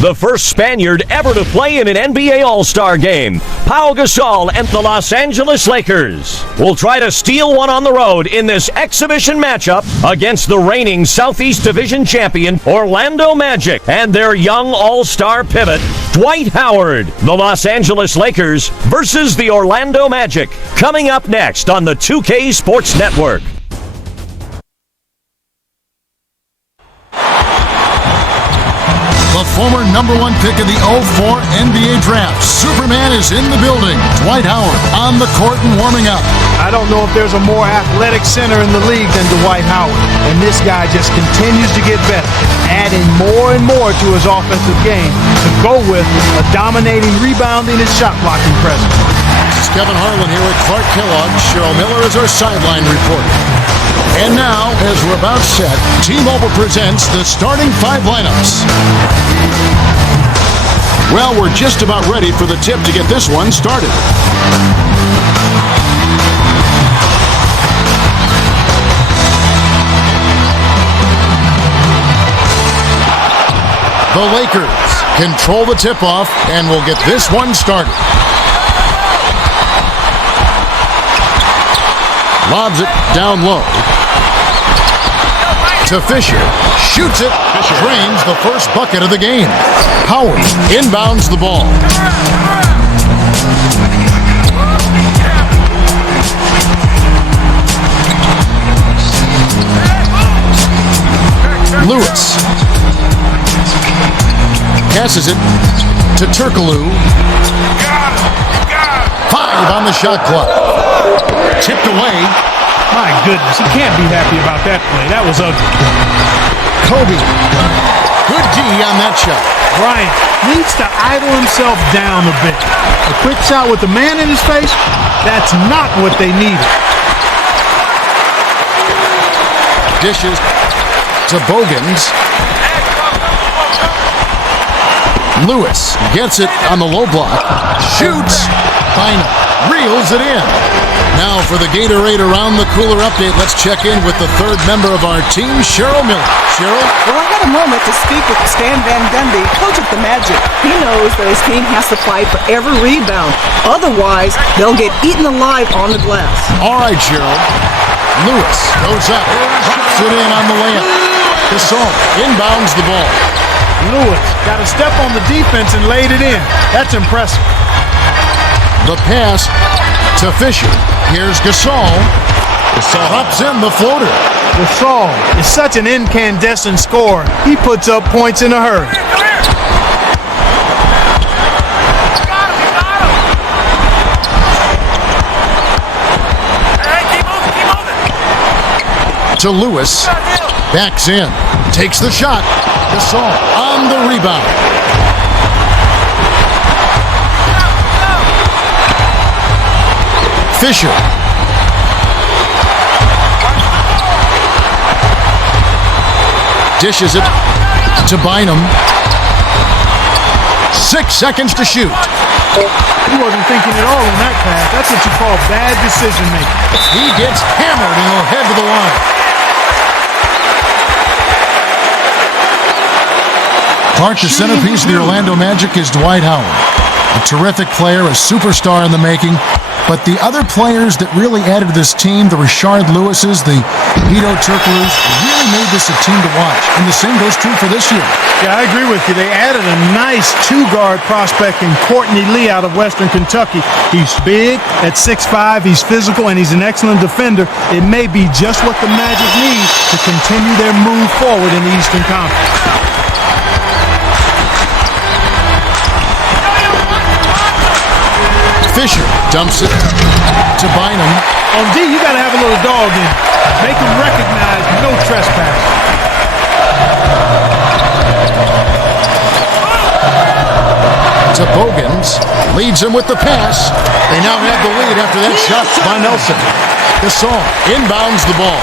The first Spaniard ever to play in an NBA All-Star game, Pau Gasol and the Los Angeles Lakers will try to steal one on the road in this exhibition matchup against the reigning Southeast Division champion Orlando Magic and their young All-Star pivot, Dwight Howard. The Los Angeles Lakers versus the Orlando Magic, coming up next on the 2K Sports Network. The former #1 pick of the 2004 NBA Draft, Superman, is in the building. Dwight Howard on the court and warming up. I don't know if there's a more athletic center in the league than Dwight Howard. And this guy just continues to get better, adding more and more to his offensive game to go with a dominating rebounding and shot blocking presence. It's Kevin Harlan here with Clark Kellogg. Cheryl Miller is our sideline reporter. And now, as we're about set, T-Mobile presents the starting 5 lineups. Well, we're just about ready for the tip to get this one started. The Lakers control the tip-off and will get this one started. Lobs it down low to Fisher. Shoots it. Drains the first bucket of the game. Howard inbounds the ball. Lewis passes it to Turkoglu. 5 on the shot clock. Tipped away. My goodness, he can't be happy about that play. That was ugly. Kobe. Good D on that shot. Bryant needs to idle himself down a bit. A quick shot with the man in his face, that's not what they needed. Dishes to Bogans. Lewis gets it on the low block. Shoots. Bynum reels it in. Now for the Gatorade Around the Cooler update, let's check in with the third member of our team, Cheryl Miller. Cheryl? Well, I got a moment to speak with Stan Van Gundy, coach of the Magic. He knows that his team has to fight for every rebound. Otherwise, they'll get eaten alive on the glass. All right, Cheryl. Lewis goes up, drops it in on the layup. Gasol inbounds the ball. Lewis got a step on the defense and laid it in. That's impressive. The pass to Fisher. Here's Gasol. Drops in the floater. Gasol is such an incandescent scorer. He puts up points in a hurry. To Lewis. Backs in. Takes the shot. Gasol on the rebound. Fisher. Dishes it to Bynum. 6 seconds to shoot. He wasn't thinking at all on that pass. That's what you call bad decision making. He gets hammered and will head to the line. Clark, the centerpiece of the Orlando Magic is Dwight Howard. A terrific player, a superstar in the making. But the other players that really added to this team, the Rashard Lewises, the Hedo Turkoglus, really made this a team to watch. And the same goes true for this year. Yeah, I agree with you. They added a nice two-guard prospect in Courtney Lee out of Western Kentucky. He's big at 6'5", he's physical, and he's an excellent defender. It may be just what the Magic need to continue their move forward in the Eastern Conference. Fisher dumps it to Bynum. On D, you got to have a little dog in it. Make him recognize no trespass. To Bogans. Leads him with the pass. They now have the lead after that shot by Nelson. Gasol inbounds the ball.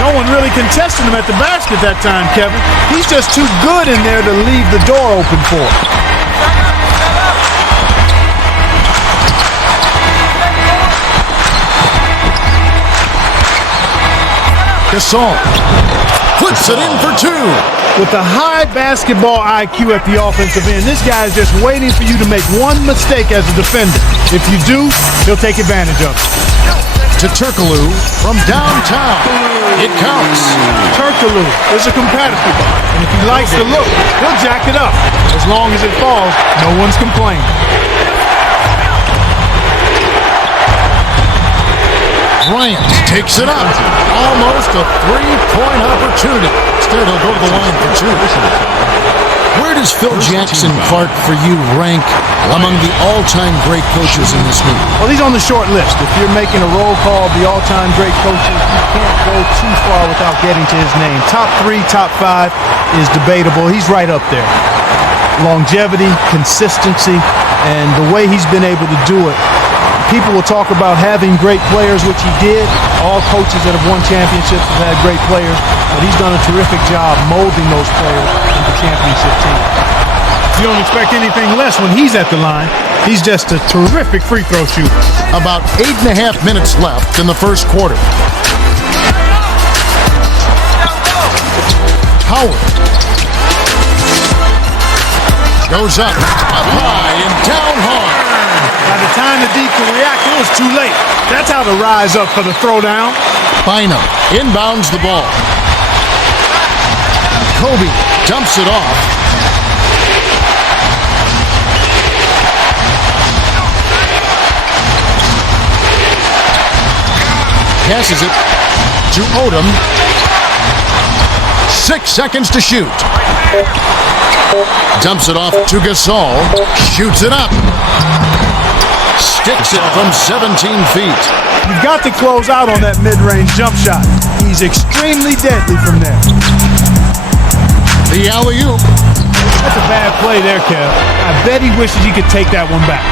No one really contested him at the basket that time, Kevin. He's just too good in there to leave the door open for him. Gasol puts it in for 2. With a high basketball IQ at the offensive end, this guy is just waiting for you to make one mistake as a defender. If you do, he'll take advantage of it. To Turkoglu from downtown. It counts. Turkoglu is a competitor, and if he likes the look, he'll jack it up. As long as it falls, no one's complaining. Bryant takes it up. Almost a three-point opportunity. Instead, he'll go to the line for two. Where does Phil Jackson Clark, for you, rank among the all-time great coaches in this league? Well, he's on the short list. If you're making a roll call of the all-time great coaches, you can't go too far without getting to his name. Top 3, top 5 is debatable. He's right up there. Longevity, consistency, and the way he's been able to do it. People will talk about having great players, which he did. All coaches that have won championships have had great players, but he's done a terrific job molding those players into championship teams. You don't expect anything less when he's at the line. He's just a terrific free throw shooter. About 8.5 minutes left in the first quarter. Howard goes up high and down hard. By the time the D can react, it was too late. That's how to rise up for the throwdown. Bynum inbounds the ball. Kobe dumps it off. Passes it to Odom. 6 seconds to shoot. Dumps it off to Gasol. Shoots it up. Sticks it from 17 feet. You've got to close out on that mid-range jump shot. He's extremely deadly from there. The alley-oop. That's a bad play there, Kev. I bet he wishes he could take that one back.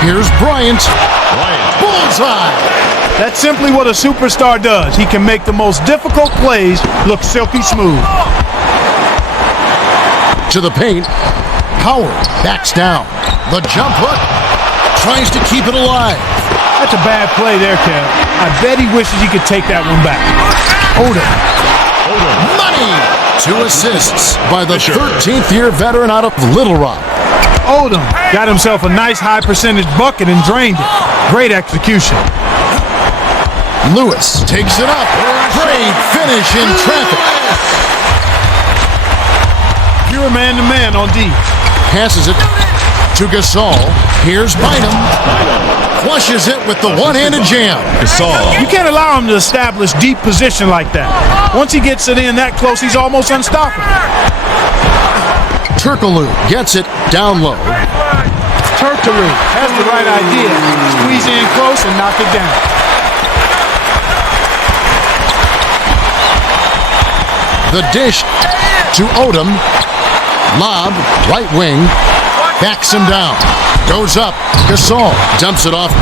Here's Bryant. Bullseye. That's simply what a superstar does. He can make the most difficult plays look silky smooth. To the paint. Howard backs down. The jump hook. Tries to keep it alive. That's a bad play there, Kev. I bet he wishes he could take that one back. Odom. Money. 2 assists by the 13th-year veteran out of Little Rock. Odom got himself a nice high-percentage bucket and drained it. Great execution. Lewis takes it up. Great finish in traffic. Pure man-to-man on D. Passes it to Gasol. Here's Bynum. Flushes it with the one-handed jam. Gasol. You can't allow him to establish deep position like that. Once he gets it in that close, he's almost unstoppable. Turkoglu gets it down low. Turkoglu has the right idea. Squeeze in close and knock it down. The dish to Odom. Lob, right wing, backs him down. Goes up. Gasol dumps it off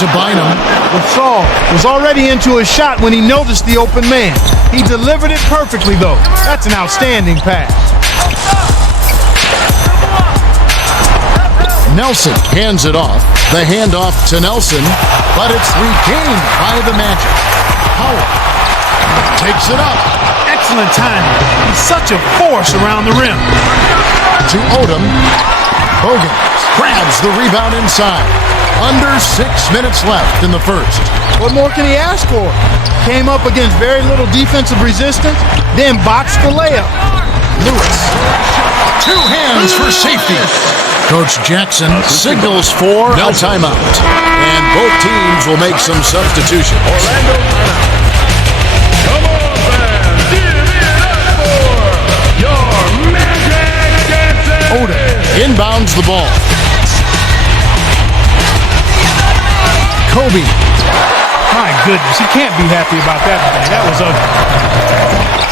to Bynum. Gasol was already into his shot when he noticed the open man. He delivered it perfectly, though. That's an outstanding pass. Nelson hands it off. The handoff to Nelson, but it's regained by the Magic. Howard takes it up. Excellent timing. He's such a force around the rim. To Odom. Bogan grabs the rebound inside. Under 6 minutes left in the first. What more can he ask for? Came up against very little defensive resistance, then boxed the layup. Lewis. 2 hands for safety. Coach Jackson signals for a timeout. And both teams will make some substitutions. Odom inbounds the ball. Kobe. My goodness, he can't be happy about that today. That was ugly.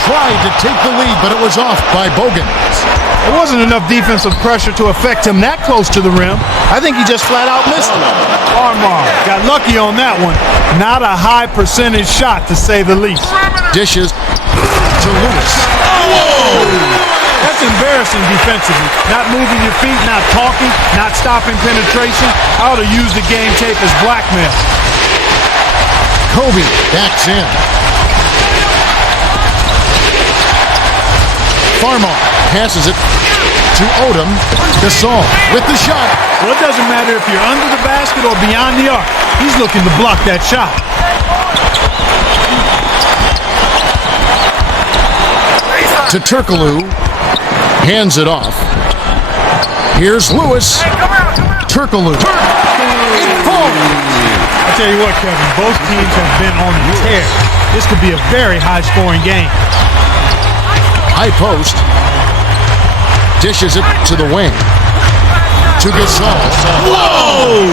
Tried to take the lead, but it was off by Bogan. There wasn't enough defensive pressure to affect him that close to the rim. I think he just flat out missed it. Armar got lucky on that one. Not a high percentage shot, to say the least. Dishes to Lewis. Whoa! That's embarrassing defensively. Not moving your feet, not talking, not stopping penetration. I ought to use the game tape as blackmail. Kobe backs in. Farmar passes it to Odom. Gasol with the shot. Well, it doesn't matter if you're under the basket or beyond the arc. He's looking to block that shot. To Turkoglu. Hands it off. Here's Lewis. Turkoglu. It falls. I tell you what, Kevin, both teams have been on the tear. This could be a very high-scoring game. High post. Dishes it to the wing. To Gasol. Whoa!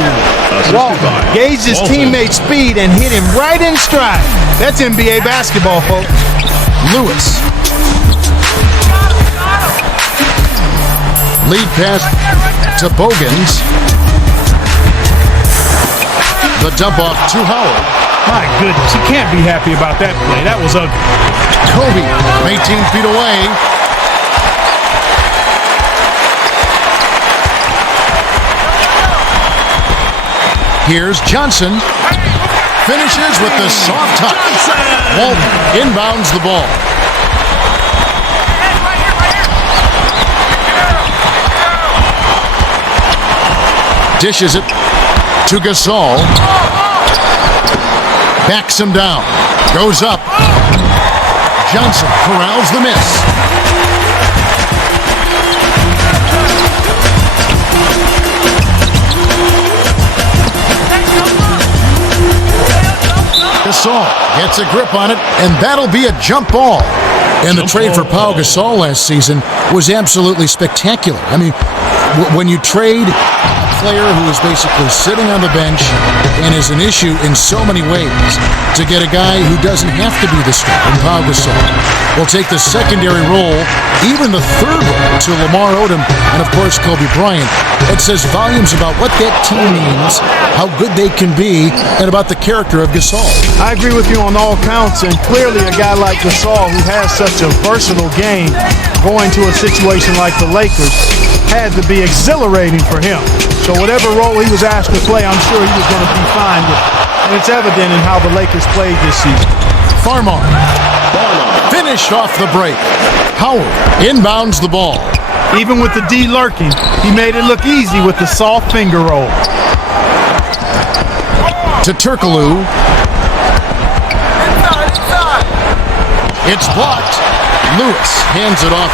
Walton gauged his teammate's speed and hit him right in stride. That's NBA basketball, folks. Lewis. Lead pass to Bogans. The dump off to Howard. My goodness, you can't be happy about that play. That was ugly. Kobe, 18 feet away. Here's Johnson. Finishes with the soft touch. Walton inbounds the ball. Dishes it to Gasol. Backs him down. Goes up. Johnson corrals the miss. Gasol gets a grip on it, and that'll be a jump ball. And the trade for Pau Gasol last season was absolutely spectacular. I mean, when you trade a player who is basically sitting on the bench and is an issue in so many ways to get a guy who doesn't have to be the star in Pau Gasol, will take the secondary role, even the third role, to Lamar Odom and, of course, Kobe Bryant. It says volumes about what that team means, how good they can be, and about the character of Gasol. I agree with you on all counts, and clearly a guy like Gasol, who has such a versatile game, going to a situation like the Lakers had to be exhilarating for him. So whatever role he was asked to play, I'm sure he was going to be fine with. And it's evident in how the Lakers played this season. Farmar finished off the break. Howard inbounds the ball. Even with the D lurking, he made it look easy with the soft finger roll. To Turkoglu. It's blocked. Lewis hands it off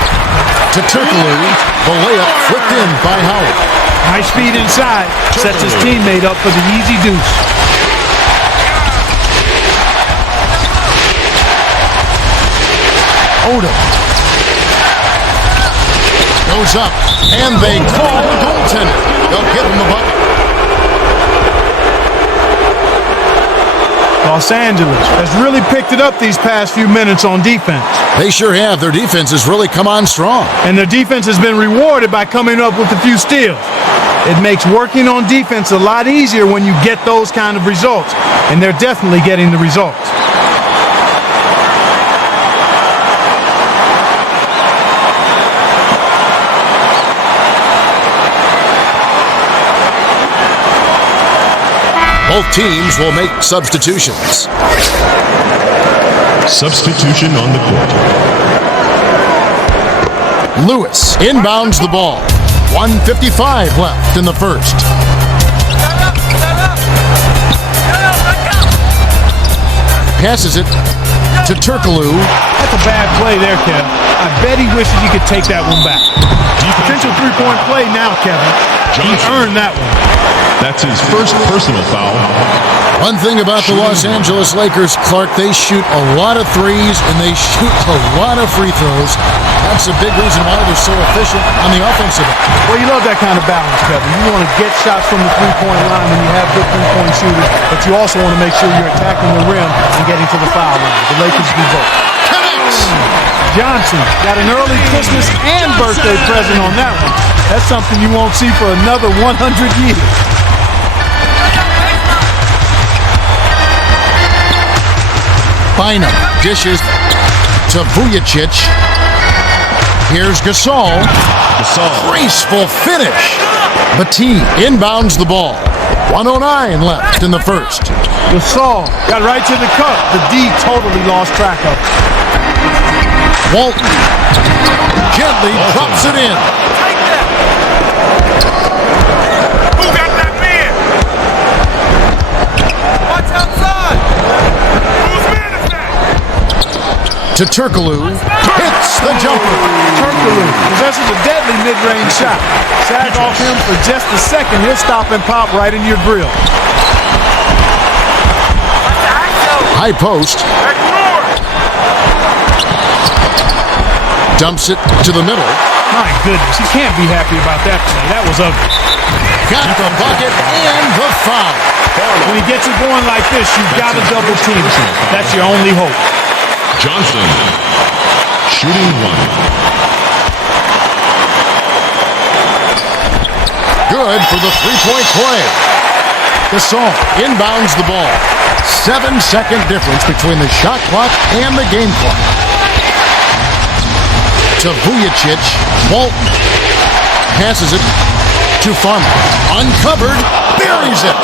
to Turkoglu. The layup flipped in by Howard. High speed inside. Sets his teammate up for the easy deuce. Odom goes up, and they call the goaltender. They'll give him the bucket. Los Angeles has really picked it up these past few minutes on defense. They sure have. Their defense has really come on strong. And their defense has been rewarded by coming up with a few steals. It makes working on defense a lot easier when you get those kind of results. And they're definitely getting the results. Both teams will make substitutions. Substitution on the court. Lewis inbounds the ball. 1:55 left in the first. Passes it to Turkoglu. That's a bad play there, Kev. I bet he wishes he could take that one back. Potential three-point play now, Kevin. He earned that one. That's his first personal foul. One thing about the Los Angeles Lakers, Clark, they shoot a lot of threes and they shoot a lot of free throws. That's a big reason why they're so efficient on the offensive end. Well, you love that kind of balance, Kevin. You want to get shots from the three-point line when you have good three-point shooters, but you also want to make sure you're attacking the rim and getting to the foul line. The Lakers do both. Connects! Johnson got an early Christmas and birthday present on that one. That's something you won't see for another 100 years. Bynum dishes to Vujacic. Here's Gasol. Graceful finish. Bateen inbounds the ball. 1:09 left in the first. Gasol got right to the cup. The D totally lost track of it. Walton Gently drops it in. Who got that man? Watch outside. Whose man is that? To Turkoglu. Hits the jumper. Turkoglu possesses a deadly mid-range shot. Sag off him for just a second. He'll stop and pop right in your grill. High post. Dumps it to the middle. My goodness, he can't be happy about that play. That was ugly. Got the bucket and the foul. When he gets it going like this, you've got to double team him. That's your only hope. Johnson, shooting one. Good for the three-point play. Gasol inbounds the ball. 7-second difference between the shot clock and the game clock. To Vujacic. Walton passes it to Farmer. Uncovered, buries it.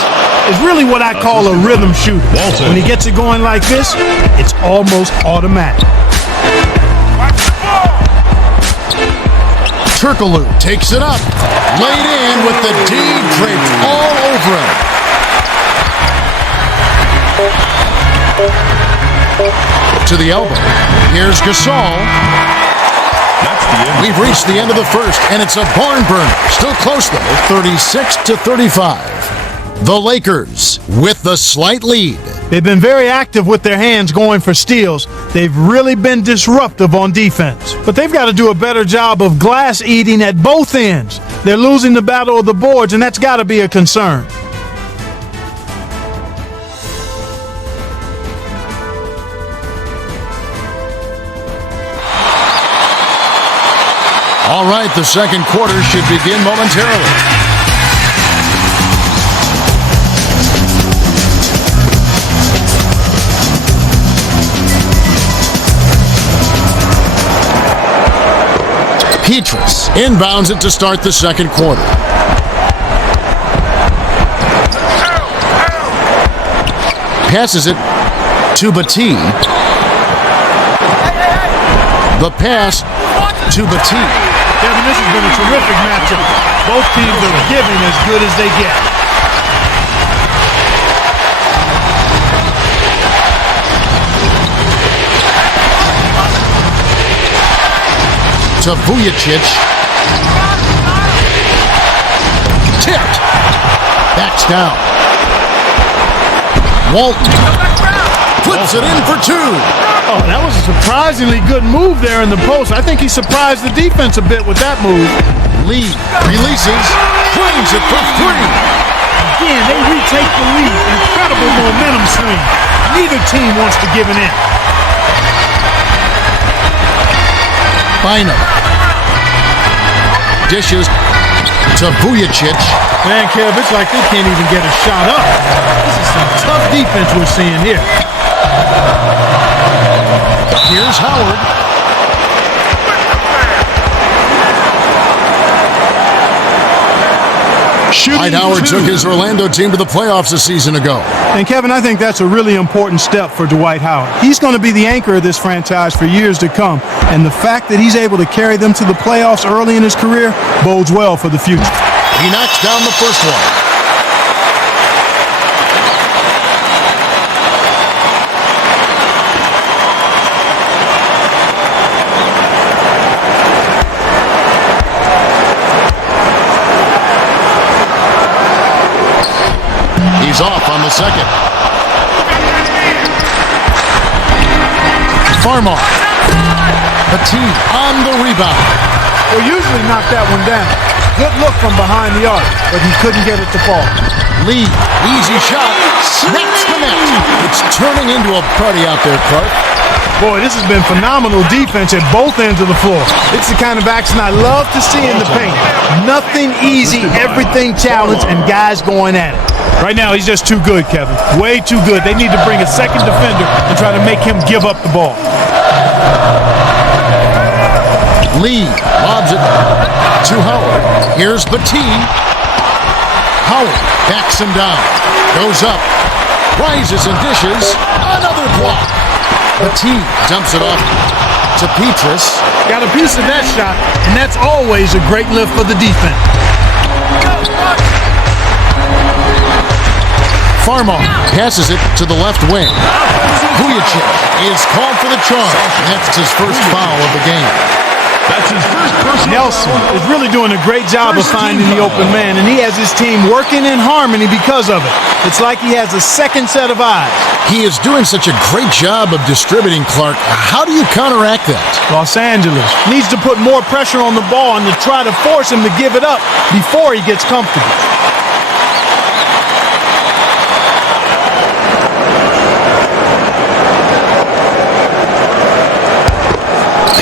It's really what I call a rhythm shooter. Walton. When he gets it going like this, it's almost automatic. Turkoglu takes it up. Laid in with the D draped all over him. To the elbow. Here's Gasol. That's the end. We've reached the end of the first, and it's a barn burner. Still close, though, 36-35. The Lakers with the slight lead. They've been very active with their hands going for steals. They've really been disruptive on defense. But they've got to do a better job of glass eating at both ends. They're losing the battle of the boards, and that's got to be a concern. All right, the second quarter should begin momentarily. Petrus inbounds it to start the second quarter. Passes it to Bati. The pass to Bati. Kevin, this has been a terrific matchup. Both teams are giving as good as they get. To Vujacic. Tipped. Backs down. Walton puts it in for two. Oh, that was a surprisingly good move there in the post. I think he surprised the defense a bit with that move. Lee releases, claims it for three. Again, they retake the lead. Incredible momentum swing. Neither team wants to give it in. Bynum dishes to Vujacic. Man, Kev, it's like they can't even get a shot up. This is some tough defense we're seeing here. Here's Howard. Dwight Howard took his Orlando team to the playoffs a season ago. And Kevin, I think that's a really important step for Dwight Howard. He's going to be the anchor of this franchise for years to come. And the fact that he's able to carry them to the playoffs early in his career bodes well for the future. He knocks down the first one. He's off on the second. Farmar. Petit on the rebound. Well, usually knock that one down. Good look from behind the arc, but he couldn't get it to fall. Lee, easy shot, snaps the net. It's turning into a party out there, Clark. Boy, this has been phenomenal defense at both ends of the floor. It's the kind of action I love to see in the paint. Nothing easy, everything challenged, and guys going at it. Right now, he's just too good, Kevin. Way too good. They need to bring a second defender and try to make him give up the ball. Lee lobs it to Howard. Here's Bati. Howard backs him down. Goes up. Rises and dishes. Another block. Bati dumps it off to to Petrus. Got a piece of that shot, and that's always a great lift for the defense. Farmar passes it to the left wing. Vujicic is called for the charge. That's his first foul of the game. That's his first personal Nelson foul. is really doing a great job of finding the open man, and he has his team working in harmony because of it. It's like he has a second set of eyes. He is doing such a great job of distributing, Clark. How do you counteract that? Los Angeles needs to put more pressure on the ball and to try to force him to give it up before he gets comfortable.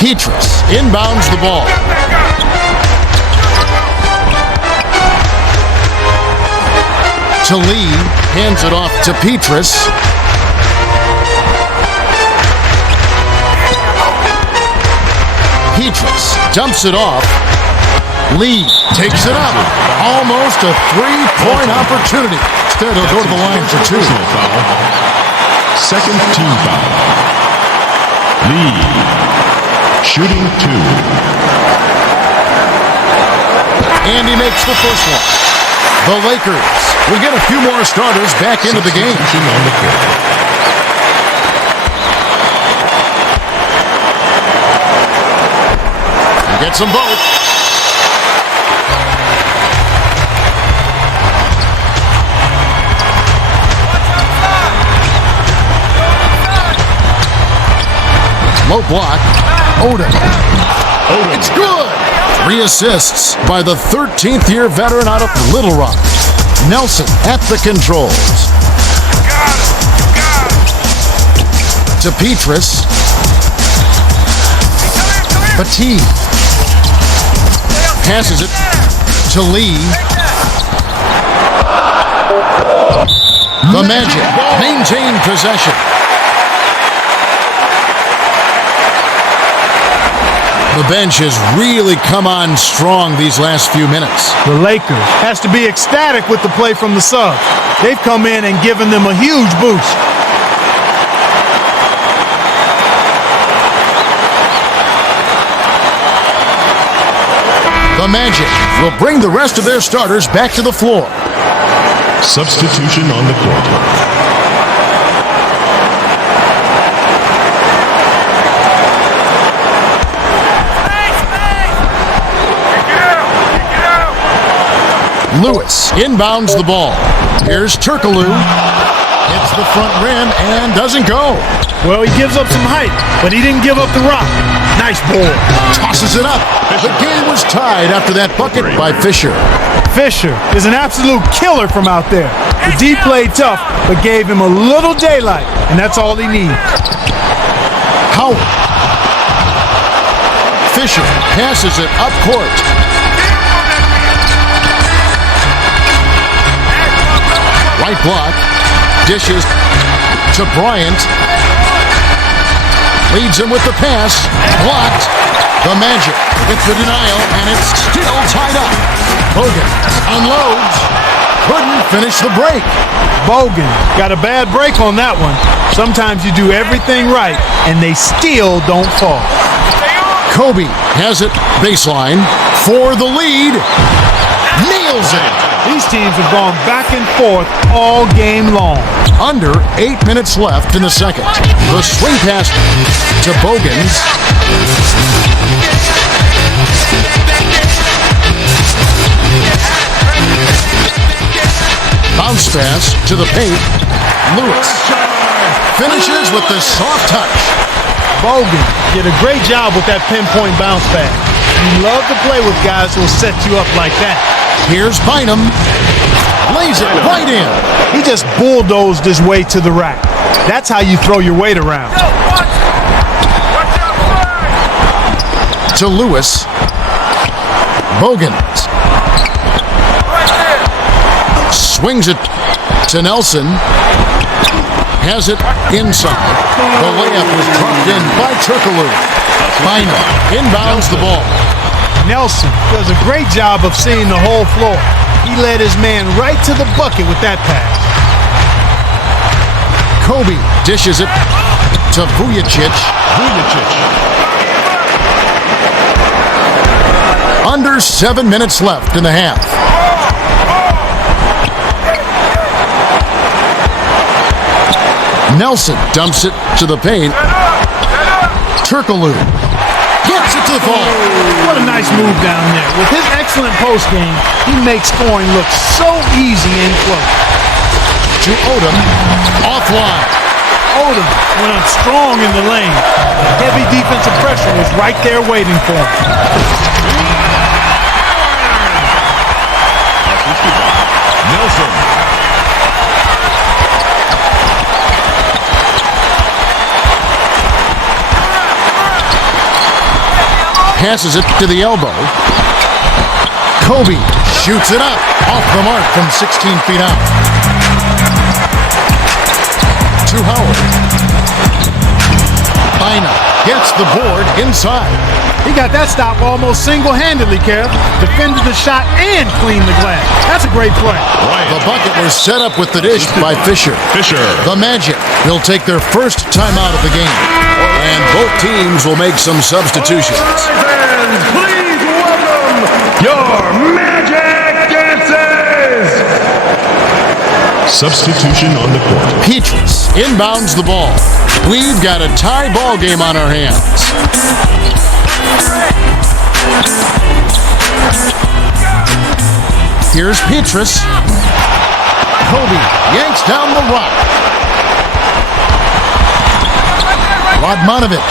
Petrus inbounds the ball. To Lee, hands it off to Petrus. Petrus dumps it off. Lee takes it up. Almost a three-point opportunity. Instead, he'll go to the line for two. Personal foul. Second team foul. Lee. Shooting two. And he makes the first one. The Lakers will get a few more starters back into the game. Substitution on the court. He gets them both. Low block. Odom. It's good. 3 assists by the 13th year veteran out of Little Rock. Nelson at the controls. To Petrus. Petit. Passes it to Lee. The Magic maintain possession. The bench has really come on strong these last few minutes. The Lakers has to be ecstatic with the play from the subs. They've come in and given them a huge boost. The Magic will bring the rest of their starters back to the floor. Substitution on the court. Lewis inbounds the ball. Here's Turkoglu. Hits the front rim and doesn't go. Well, he gives up some height, but he didn't give up the rock. Nice ball. Tosses it up. The game was tied after that bucket by Fisher. Fisher is an absolute killer from out there. The D played tough, but gave him a little daylight, and that's all he needs. Howard. Fisher passes it up court. Right block. Dishes to Bryant. Leads him with the pass. Blocked. The Magic gets the denial, and it's still tied up. Bogan unloads. Couldn't finish the break. Bogan got a bad break on that one. Sometimes you do everything right, and they still don't fall. Kobe has it baseline for the lead. Nails it. These teams have gone back and forth all game long. Under 8 minutes left in the second. The swing pass to Bogans. Bounce pass to the paint. Lewis finishes with the soft touch. Bogan did a great job with that pinpoint bounce pass. You love to play with guys who will set you up like that. Here's Bynum. Lays it right in. He just bulldozed his way to the rack. That's how you throw your weight around. To Lewis. Bogans. Swings it to Nelson. Has it inside. The layup was dropped in by Turkoglu. Bynum inbounds the ball. Nelson does a great job of seeing the whole floor. He led his man right to the bucket with that pass. Kobe dishes it to Vujicic. Under 7 minutes left in the half. Nelson dumps it to the paint. Turkoglu gets it to the ball. What a nice move down there. With his excellent post game, he makes scoring look so easy and close. To Odom, offline. Odom went on strong in the lane. Heavy defensive pressure was right there waiting for him. Nelson. Passes it to the elbow. Kobe shoots it up. Off the mark from 16 feet out. To Howard. Bina gets the board inside. He got that stop almost single-handedly, Kev. Defended the shot and cleaned the glass. That's a great play. The bucket was set up with the dish by Fisher. The Magic will take their first timeout of the game. And both teams will make some substitutions. Please welcome your Magic Dancers! Substitution on the court. Petrus inbounds the ball. We've got a tie ball game on our hands. Here's Petrus. Kobe yanks down the rock. Radmanovic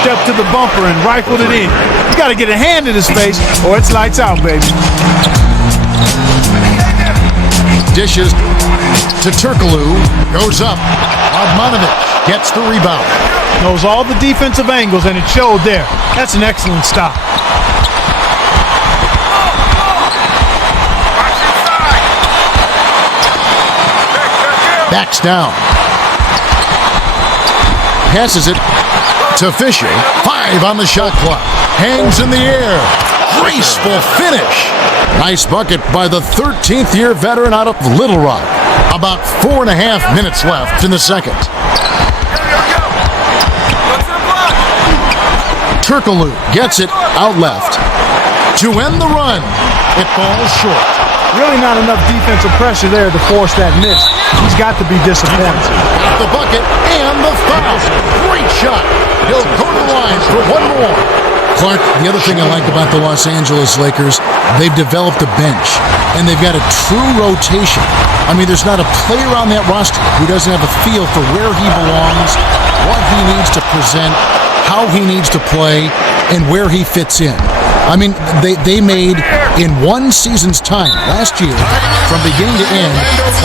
stepped to the bumper and rifled it in. You got to get a hand in his face or it's lights out, baby. Dishes to Turkoglu. Goes up. Radmanovic gets the rebound. Knows all the defensive angles and it showed there. That's an excellent stop. Backs down. Passes it to Fisher. 5 on the shot clock. Hangs in the air. Graceful finish. Nice bucket by the 13th year veteran out of Little Rock. About 4.5 minutes left in the second. Turkoglu gets it out left. To end the run. It falls short. Really not enough defensive pressure there to force that miss. He's got to be disappointed. The bucket and the foul. Great shot. He'll go to the line for one more. Clark, the other thing I like about the Los Angeles Lakers, they've developed a bench, and they've got a true rotation. I mean, there's not a player on that roster who doesn't have a feel for where he belongs, what he needs to present, how he needs to play, and where he fits in. I mean, they made, in one season's time, last year, from beginning to end,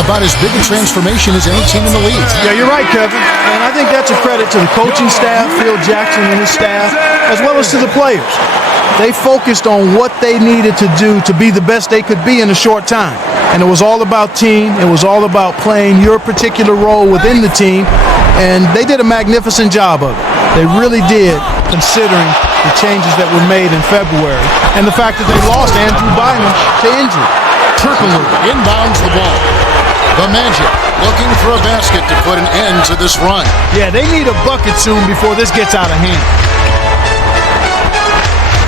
about as big a transformation as any team in the league. Yeah, you're right, Kevin. And I think that's a credit to the coaching staff, Phil Jackson and his staff, as well as to the players. They focused on what they needed to do to be the best they could be in a short time. And it was all about team. It was all about playing your particular role within the team. And they did a magnificent job of it. They really did, considering the changes that were made in February and the fact that they lost Andrew Bynum to injury. Turkoglu inbounds the ball. The Magic looking for a basket to put an end to this run. Yeah, they need a bucket soon before this gets out of hand.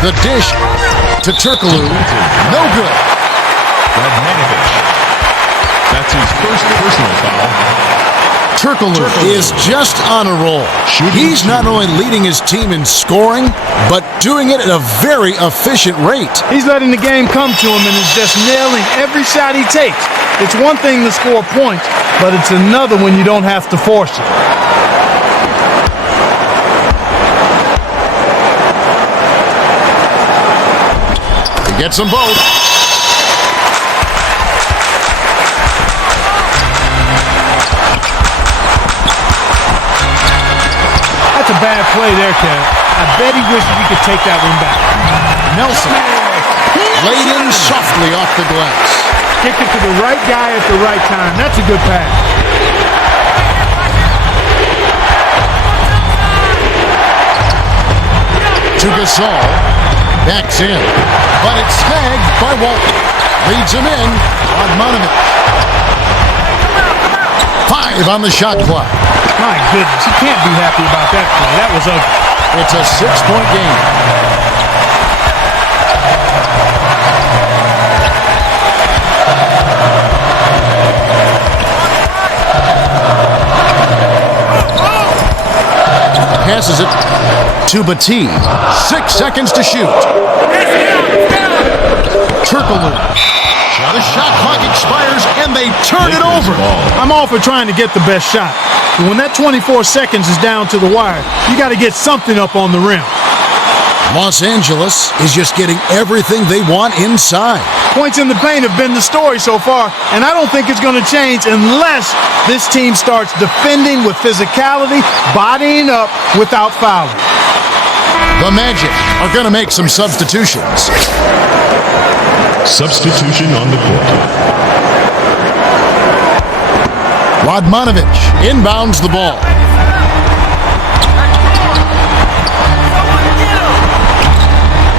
The dish to Turkoglu. No good. Radmanovic. That's his first personal foul. Turkoglu is just on a roll. He's not only leading his team in scoring, but doing it at a very efficient rate. He's letting the game come to him and is just nailing every shot he takes. It's one thing to score points, but it's another when you don't have to force it. He gets them both. That's a bad play there, Kev. I bet he wishes he could take that one back. Nelson laid in softly off the glass. Kick it to the right guy at the right time. That's a good pass. To Gasol. Backs in. But it's tagged by Walton. Leads him in. Radmanovic. 5 on the shot clock. My goodness, he can't be happy about that play. That was ugly. It's a 6-point game. Passes it to Batee. 6 seconds to shoot. Turkoglu. The shot clock expires, and they turn it over. I'm all for trying to get the best shot. But when that 24 seconds is down to the wire, you got to get something up on the rim. Los Angeles is just getting everything they want inside. Points in the paint have been the story so far, and I don't think it's going to change unless this team starts defending with physicality, bodying up without fouling. The Magic are going to make some substitutions. Substitution on the court. Radmanovic inbounds the ball.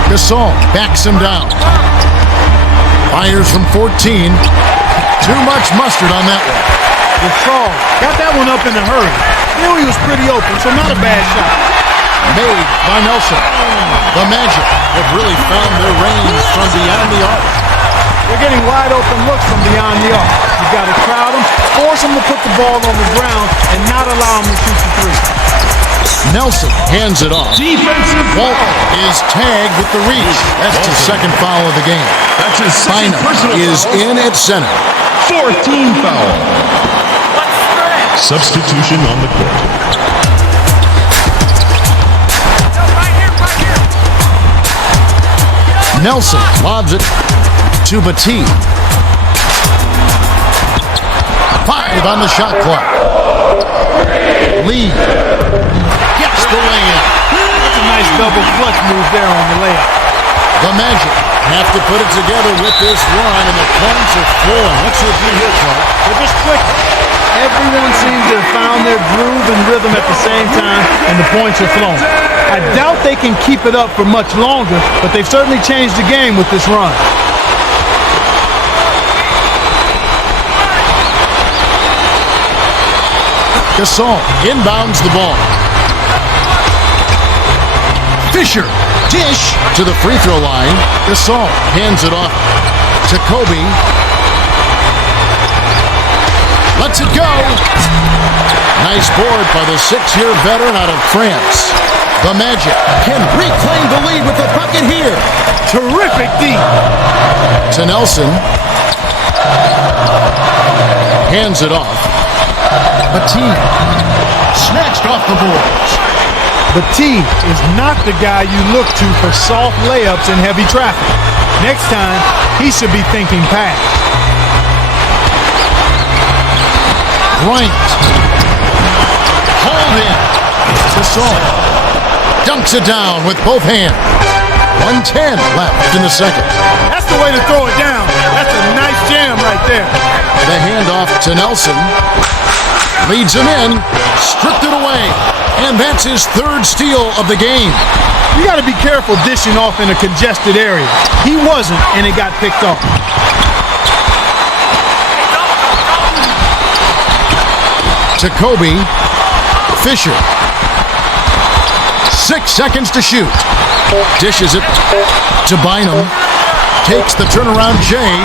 Gasol backs him down. Fires from 14. Too much mustard on that one. Gasol got that one up in a hurry. Knew he was pretty open, so not a bad shot. Made by Nelson. The Magic have really found their range from beyond the arc. They're getting wide open looks from beyond the arc. You've got to crowd them, force them to put the ball on the ground, and not allow them to shoot the three. Nelson hands it off. Defensive Walton is tagged with the reach. That's his second foul of the game. That's his second Bynum personal is foul. in at center. 14 foul. Substitution on the court. Nelson lobs it to Batee. 5 on the shot clock. Lee gets the layup. That's a nice double clutch move there on the layup. The Magic have to put it together with this run, and the points are flowing. What's your view here, Clark? They're just clicking. Everyone seems to have found their groove and rhythm at the same time, and the points are flowing. I doubt they can keep it up for much longer, but they've certainly changed the game with this run. Gasol inbounds the ball. Fisher, dish to the free throw line. Gasol hands it off to Kobe. Lets it go. Nice board by the 6-year veteran out of France. The Magic can reclaim the lead with the bucket here. Terrific deep. To Nelson. Hands it off. Batee snatched off the boards. Batee is not the guy you look to for soft layups in heavy traffic. Next time, he should be thinking pass. Bryant. Hold in. Gasol dunks it down with both hands. 1:10 left in the second. That's the way to throw it down. That's a nice jam right there. The handoff to Nelson. Leads him in. Stripped it away. And that's his third steal of the game. You got to be careful dishing off in a congested area. He wasn't, and it got picked off. To Kobe. Fisher. 6 seconds to shoot. Dishes it to Bynum. Takes the turnaround Jay.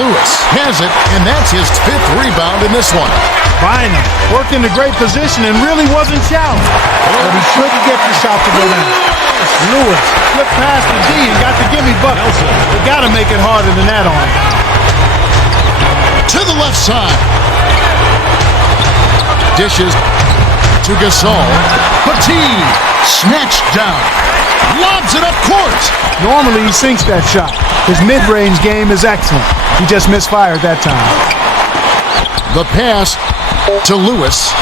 Lewis has it, and that's his 5th rebound in this one. Bynum worked in a great position and really wasn't shallow, but he couldn't get the shot to go down. Lewis flipped past the D and got the gimme bucket. You got to make it harder than that on him. To the left side. Dishes to Gasol. Batee snatched down. Lobs it up court. Normally he sinks that shot. His mid-range game is excellent. He just misfired that time. The pass to Lewis.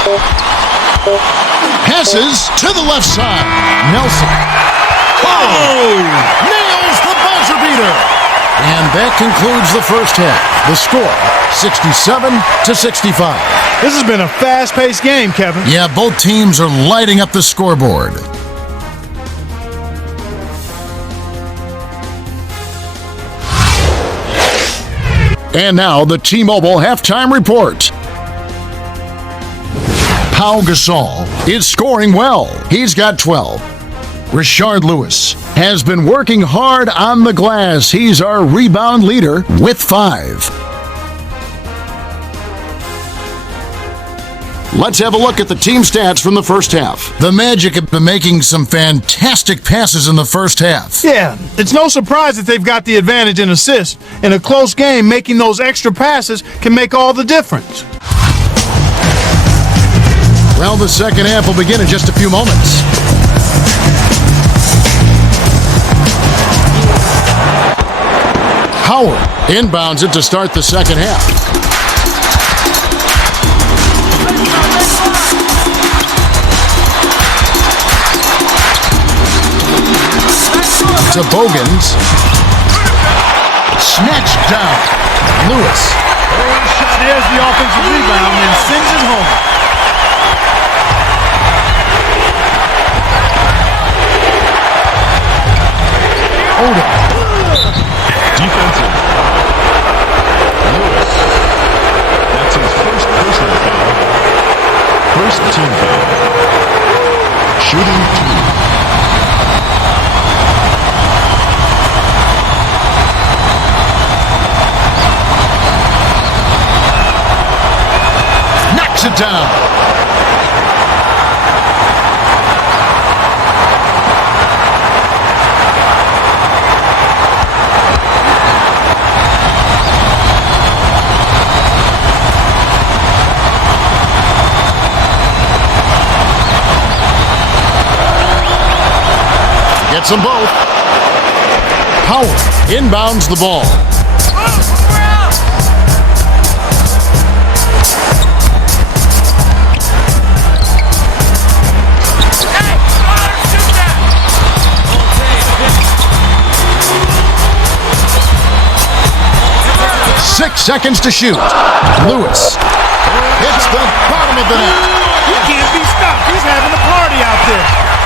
Passes to the left side. Nelson. Oh! Nails the buzzer beater. And that concludes the first half. The score, 67-65. This has been a fast-paced game, Kevin. Yeah, both teams are lighting up the scoreboard. And now, the T-Mobile halftime report. Pau Gasol is scoring well. He's got 12. Rashard Lewis has been working hard on the glass. He's our rebound leader with 5. Let's have a look at the team stats from the first half. The Magic have been making some fantastic passes in the first half. Yeah, it's no surprise that they've got the advantage in assists. In a close game, making those extra passes can make all the difference. Well, the second half will begin in just a few moments. Howard inbounds it to start the second half. To Bogans. Snatched down. Lewis. There's the offensive rebound and sends it home. Odom. Defensive. Lewis. That's his first personal foul. First team foul. Shooting 2. Knocks it down. Gets them both. Howard inbounds the ball. 6 seconds to shoot. Lewis hits the bottom of the net. He can't be stopped. He's having a party out there.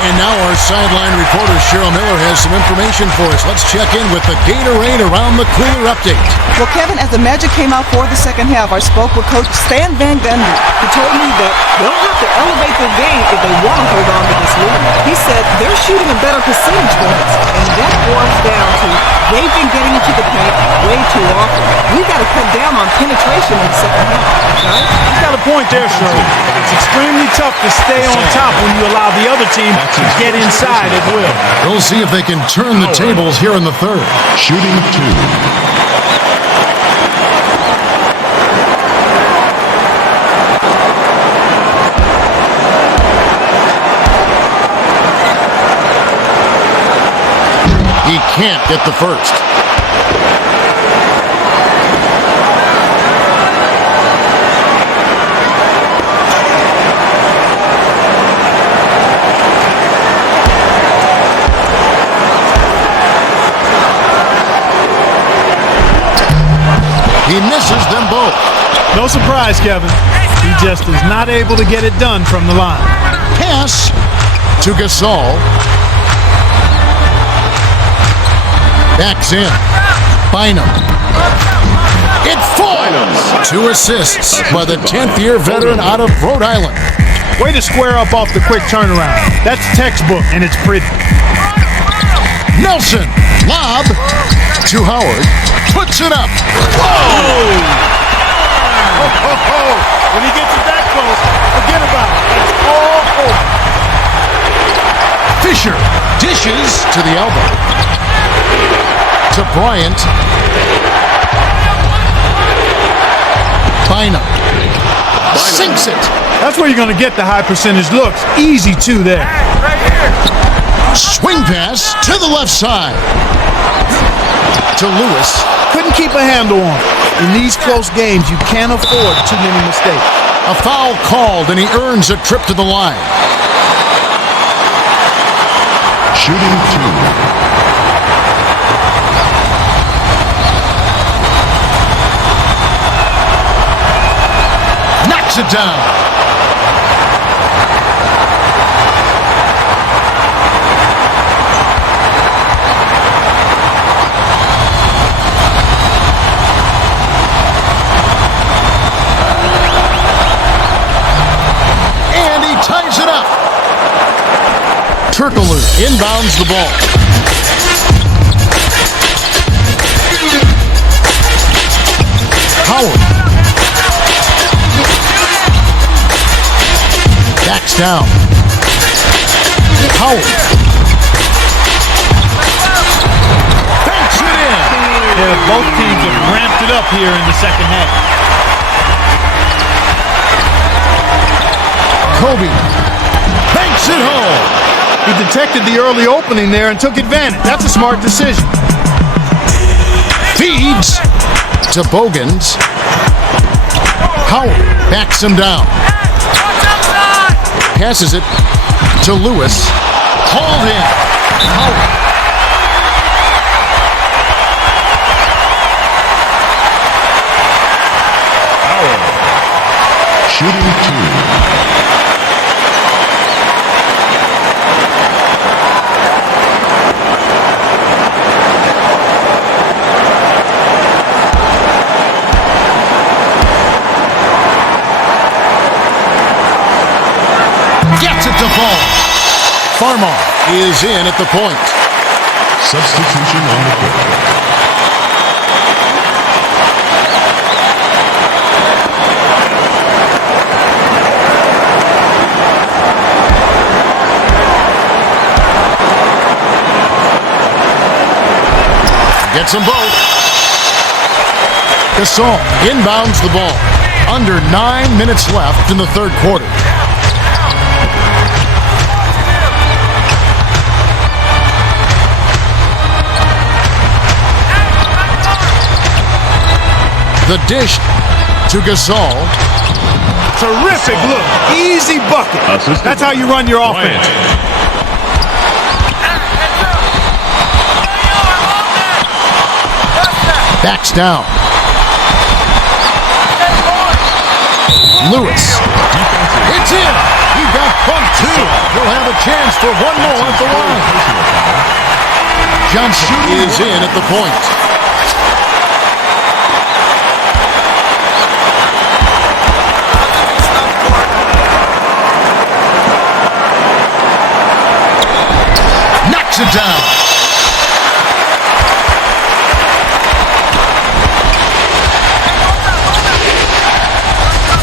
And now our sideline reporter Cheryl Miller has some information for us. Let's check in with the Gatorade Around the Cooler update. Well, Kevin, as the Magic came out for the second half, I spoke with Coach Stan Van Gundy, who told me that they'll have to elevate their game if they want to hold on to this lead. He said they're shooting a better percentage points, and that boils down to they've been getting into the paint way too often. We've got to cut down on penetration in the second half, right? He's got a point there, Cheryl. It's extremely tough to stay on top when you allow the other team to get inside at will. We'll see if they can turn the tables here in the third. Shooting 2. He can't get the first. He misses them both. No surprise, Kevin. He just is not able to get it done from the line. Pass to Gasol. Backs in. Bynum. It falls. 2 assists by the 10th-year veteran out of Rhode Island. Way to square up off the quick turnaround. That's textbook, and it's pretty. Nelson. Lob to Howard. Puts it up. Whoa! When he gets it that close, forget about it. It's all over. Fisher dishes to the elbow. To Bryant. Bynum. Sinks it. That's where you're going to get the high percentage looks. Easy, too, there. Swing pass to the left side. To Lewis. Couldn't keep a handle on it. In these close games, you can't afford too many mistakes. A foul called, and he earns a trip to the line. Shooting 2. Knocks it down. Turkle Turkoglu inbounds the ball. Howard. Backs down. Howard. Banks it in. Yeah, both teams have ramped it up here in the second half. Kobe. Banks it home. He detected the early opening there and took advantage. That's a smart decision. Feeds to Bogans. Howard backs him down. Passes it to Lewis. Hauled in. Howard. Shooting 2. Gets it to fall. Farmar is in at the point. Substitution on the court. Gets them both. Gasol inbounds the ball. Under 9 minutes left in the third quarter. The dish to Gasol. Terrific look. Easy bucket. That's how you run your offense. Backs down. Lewis. It's in. He got bumped too. He'll have a chance for one more at the line. Johnson is in at the point. Knocks it down.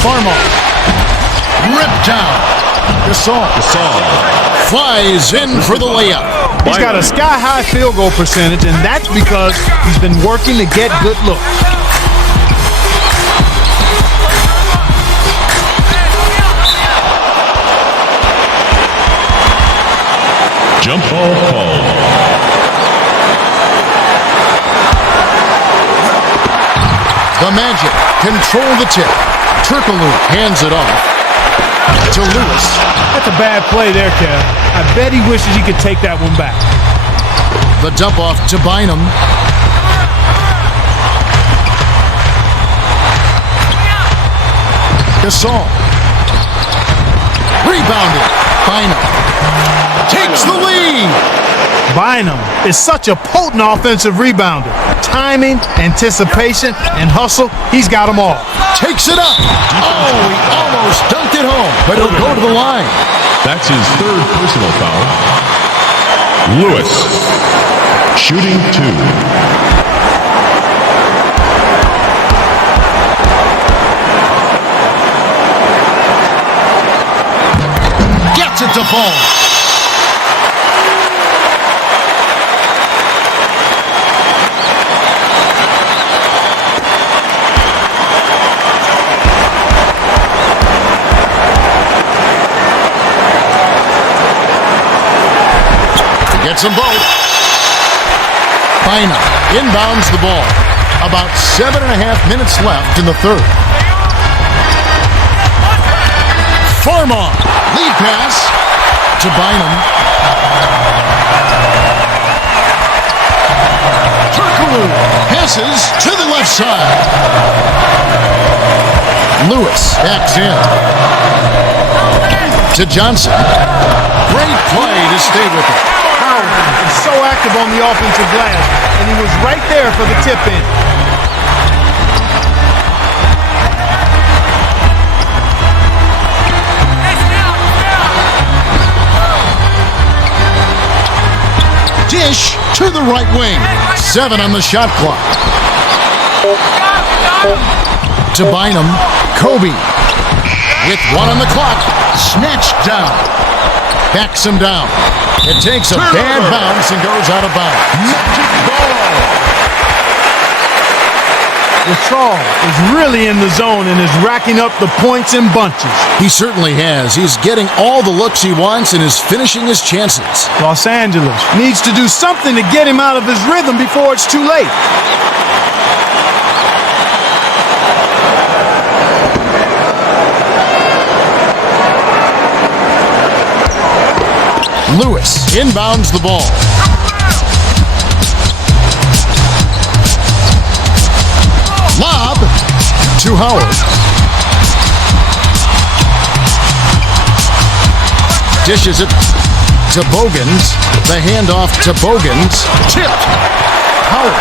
Farmar. Ripped down. Gasol flies in for the layup. He's got a sky-high field goal percentage, and that's because he's been working to get good looks. Jump ball called. The Magic control the tip. Turkoglu hands it off to Lewis. That's a bad play there, Kev. I bet he wishes he could take that one back. The dump off to Bynum. Gasol. Rebounded. Bynum takes the lead. Bynum is such a potent offensive rebounder. Timing, anticipation, and hustle, he's got them all. Takes it up. Oh, he almost dunked it home, but he'll go to the line. That's his third personal foul. Lewis. Shooting 2. Gets it to fall. Gets them both. Bynum inbounds the ball. About 7.5 minutes left in the third. Farmar. Lead pass to Bynum. Turkoglu passes to the left side. Lewis backs in. To Johnson. Great play to stay with it. He's so active on the offensive glass, and he was right there for the tip-in. Dish to the right wing. 7 on the shot clock. To Bynum. Kobe. With 1 on the clock. Snatched down. Backs him down. It takes a bad bounce and goes out of bounds. Magic ball. Gasol is really in the zone and is racking up the points in bunches. He certainly has. He's getting all the looks he wants and is finishing his chances. Los Angeles needs to do something to get him out of his rhythm before it's too late. Lewis inbounds the ball. Lob to Howard. Dishes it to Bogans. The handoff to Bogans. Tipped. Howard.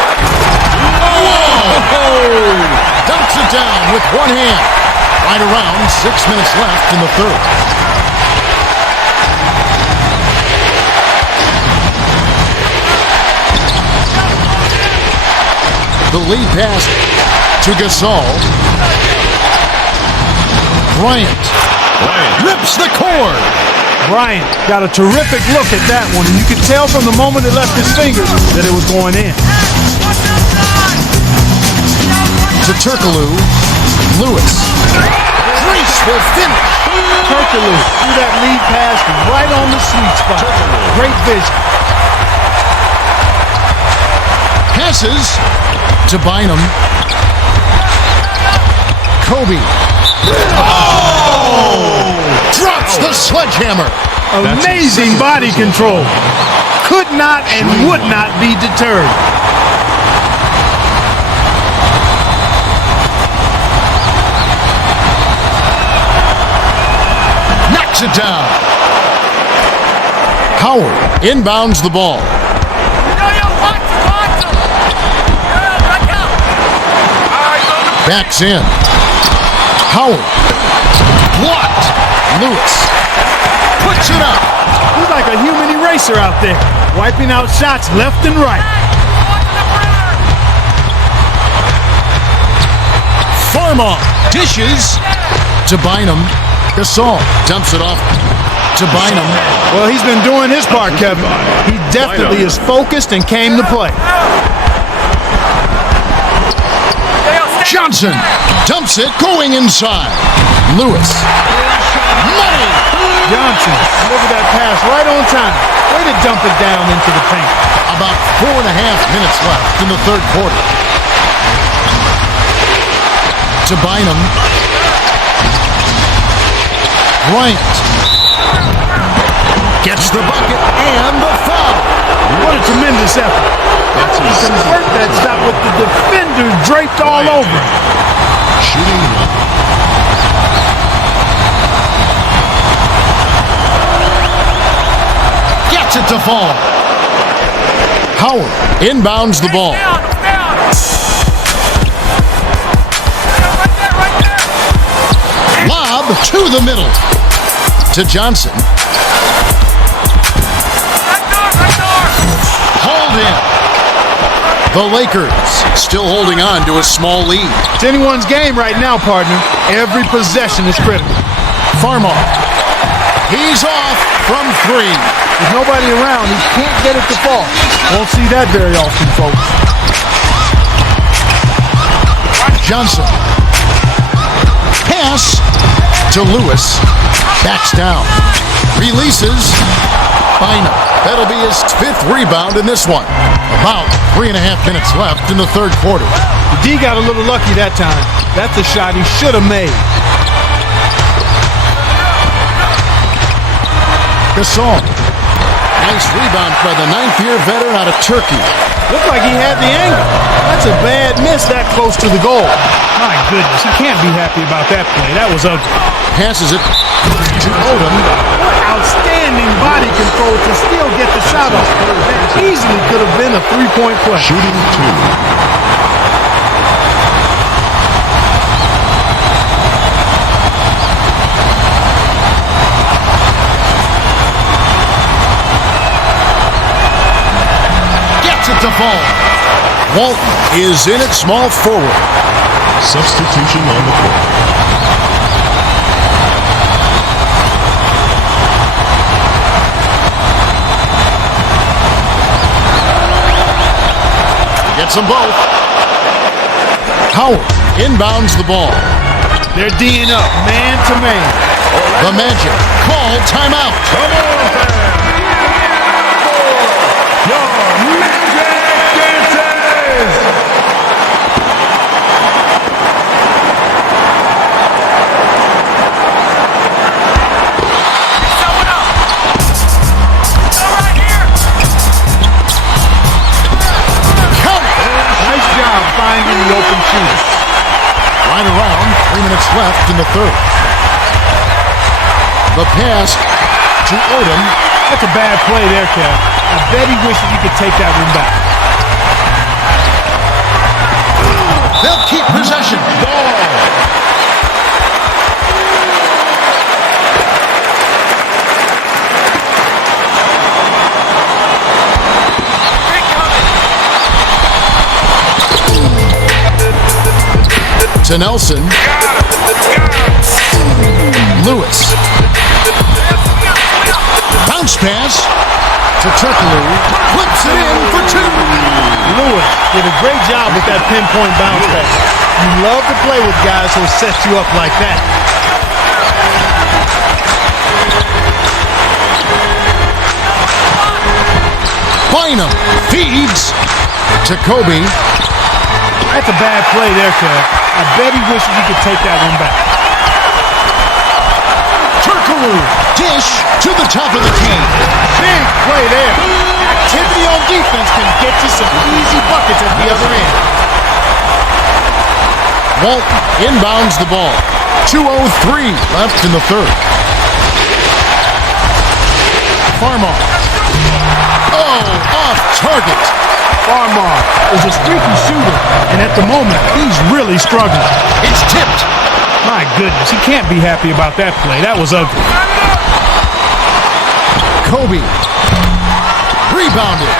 Whoa! Dumps it down with one hand. Right around 6 minutes left in the third. The lead pass to Gasol. Bryant rips the cord. Bryant got a terrific look at that one, and you could tell from the moment it left his fingers that it was going in. To Turkoglu. Lewis. Graceful finish. Turkoglu threw that lead pass right on the sweet spot. Great vision. Passes to Bynum. Kobe. Oh! Drops the sledgehammer. Amazing body control. Could not and would not be deterred. Knocks it down. Howard inbounds the ball. Backs in. Howard. Blocked. Lewis. Puts it up. He's like a human eraser out there, wiping out shots left and right. Farmar dishes to Bynum. Gasol dumps it off to Bynum. Well, he's been doing his part, Kevin. He definitely is focused and came to play. Johnson dumps it, going inside. Lewis. Money! Johnson delivered that pass right on time. Way to dump it down into the paint. About 4.5 minutes left in the third quarter. To Bynum. Bryant. Gets the bucket and the foul. What a tremendous effort. He convert that shot with the defender draped all over him. Shooting one. Gets it to fall. Howard inbounds the ball. Lob to the middle. To Johnson. Hauled in. The Lakers still holding on to a small lead. It's anyone's game right now, partner. Every possession is critical. Farmar. He's off from 3. With nobody around, he can't get it to fall. Won't see that very often, folks. Johnson. Pass to Lewis. Backs down. Releases. Bynum. That'll be his 5th rebound in this one. About 3.5 minutes left in the third quarter. D got a little lucky that time. That's a shot he should have made. Gasol. Nice rebound by the 9th-year veteran out of Turkey. Looked like he had the angle. That's a bad miss that close to the goal. My goodness, he can't be happy about that play. That was ugly. Passes it to Odom. Outstanding body control to still get the shot off. That easily could have been a 3-point play. Shooting 2. it to fall. Walton is in at small forward. Substitution on the court. Gets them both. Howard inbounds the ball. They're D'ing up, man to man. The Magic call timeout. Come on, fans. Your Magic dances. Someone up. Come right here. Count it. Nice job finding the open shooter. Right around, 3 minutes left in the third. The pass to Odom. That's a bad play there, Kev. I bet he wishes he could take that one back. They'll keep possession. Ball. To Nelson. Lewis. Bounce pass to Turkoglu. Flips it in for two. Lewis did a great job with that pinpoint bounce pass. You love to play with guys who set you up like that. Bynum feeds to Kobe. That's a bad play there, Kev. I bet he wishes he could take that one back. Turkoglu. Dish to the top of the key. Big play there. Activity on defense can get you some easy buckets at the other end. Walton inbounds the ball. 2:03 left in the third. Farmar. Oh, off target. Farmar is a streaky shooter, and at the moment, he's really struggling. It's tipped. My goodness, he can't be happy about that play. That was ugly. Kobe. Rebounded.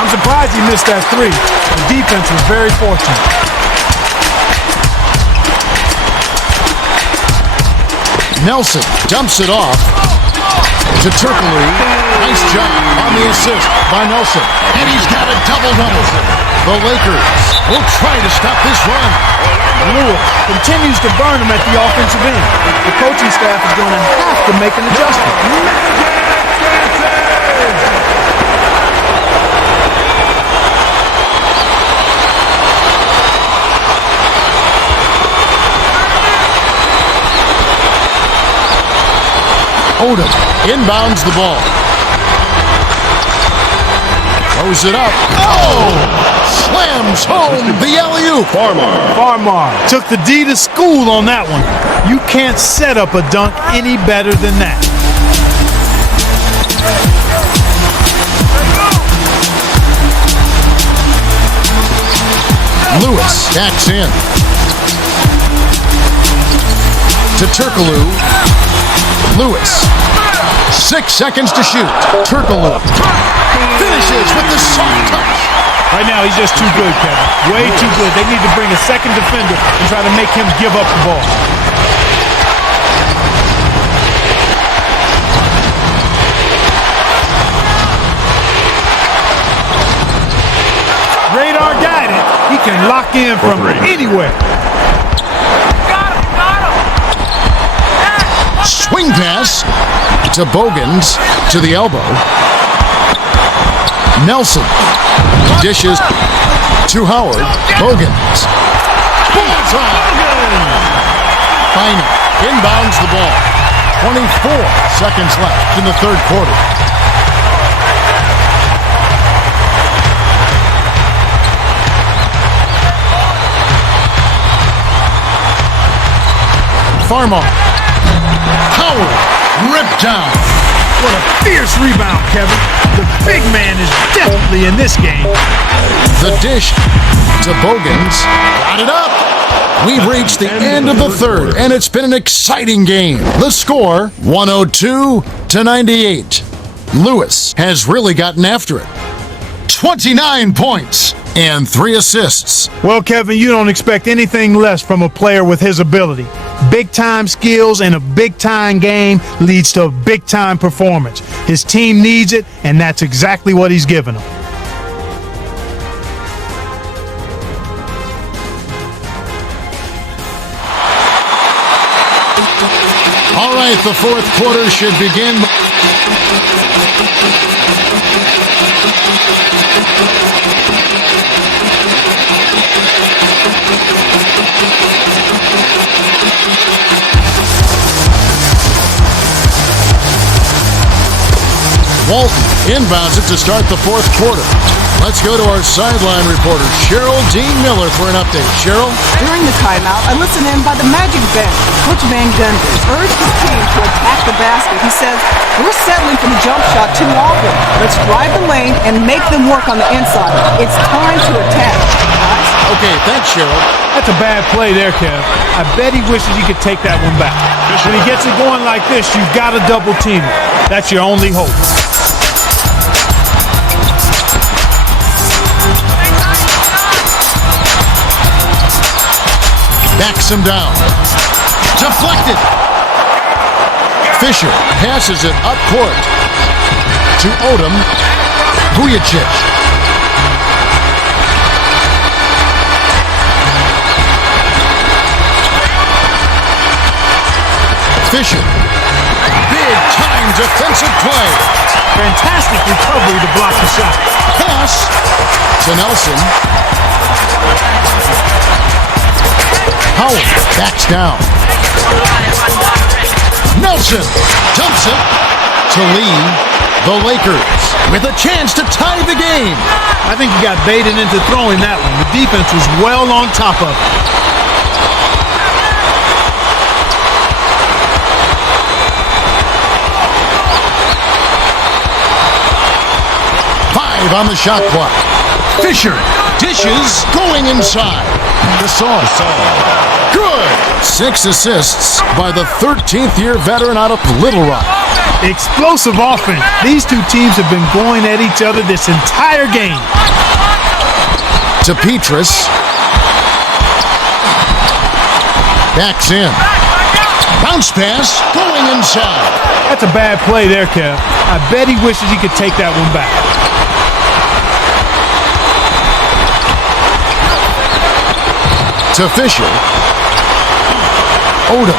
I'm surprised he missed that three. The defense was very fortunate. Nelson dumps it off to Turkoglu. Nice job on the assist by Nelson. And he's got a double-double. The Lakers will try to stop this run. Lewis continues to burn him at the offensive end. The coaching staff is going to have to make an adjustment. Odom inbounds the ball. Throws it up. Oh! Slams home the alley-oop. Farmar took the D to school on that one. You can't set up a dunk any better than that. Lewis backs in. To Turkoglu. Lewis. 6 seconds to shoot. Turkoglu finishes with the soft touch. Right now, he's just too good, Kevin. Way too good. They need to bring a second defender and try to make him give up the ball. Radar got it. He can lock in from anywhere. Swing pass to Bogans to the elbow. Nelson dishes to Howard. Bogans. Bullseye. Bynum inbounds the ball. 24 seconds left in the third quarter. Farmar. Howard ripped down. What a fierce rebound, Kevin. The big man is definitely in this game. The dish to Bogans. Got it up. We've reached the end of the third, and it's been an exciting game. The score, 102-98. Lewis has really gotten after it. 29 points and 3 assists. Well, Kevin, you don't expect anything less from a player with his ability. Big-time skills in a big-time game leads to a big-time performance. His team needs it, and that's exactly what he's given them. All right, the fourth quarter should begin. Walton inbounds it to start the fourth quarter. Let's go to our sideline reporter, Cheryl Miller, for an update. Cheryl? During the timeout, I listened in by the Magic bench. Coach Van Gundy urged his team to attack the basket. He says, we're settling for the jump shot too often. Let's drive the lane and make them work on the inside. It's time to attack. Guys? Okay, thanks, Cheryl. That's a bad play there, Kev. I bet he wishes he could take that one back. When he gets it going like this, you've got to double team it. That's your only hope. Backs him down. Deflected. Fisher passes it up court to Odom. Vujacic. Fisher. Big time defensive play. Fantastic recovery to block the shot. Pass to Nelson. Howard backs down. Nelson dumps it to lead the Lakers with a chance to tie the game. I think he got baited into throwing that one. The defense was well on top of it. On the shot clock. Fisher dishes going inside. Gasol. Good. 6 assists by the 13th year veteran out of Little Rock. Explosive offense. These two teams have been going at each other this entire game. To Petrus. Backs in. Bounce pass going inside. That's a bad play there, Kev. I bet he wishes he could take that one back. To Fisher. Odom.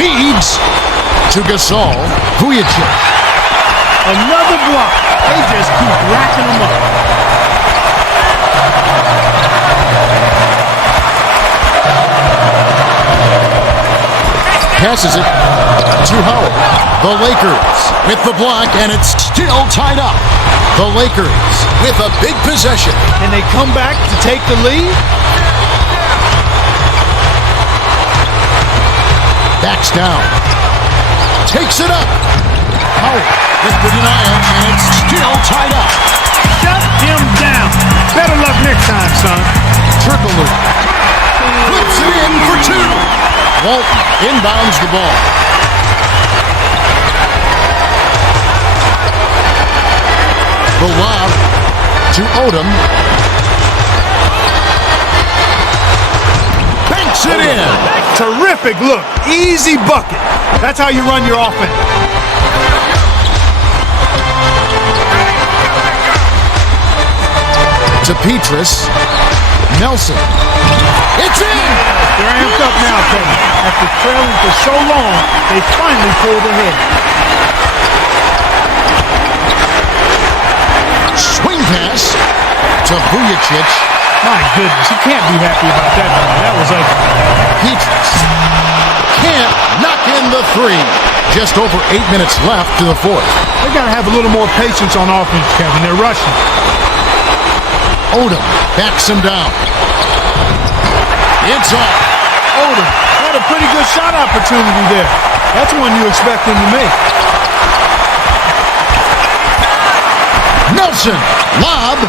Feeds to Gasol. Vujacic. Another block. They just keep racking them up. Passes it to Howard. The Lakers with the block, and it's still tied up. The Lakers with a big possession. And they come back to take the lead. Backs down. Takes it up. Howard with the denial, and it's still tied up. Shut him down. Better luck next time, son. Triple loop. Flips it in for 2. Walton inbounds the ball. The lob to Odom. Banks it in. Terrific look. Easy bucket. That's how you run your offense. To Petrus. Nelson. It's in! They're amped up now, Kevin. After trailing for so long, they finally pulled ahead. Swing pass to Vujacic. My goodness, he can't be happy about that one. That was ugly. Petrus can't knock in the 3. Just over 8 minutes left to the fourth. They got to have a little more patience on offense, Kevin. They're rushing. Odom backs him down. It's off. Odom had a pretty good shot opportunity there. That's one you expect him to make. Nelson, lob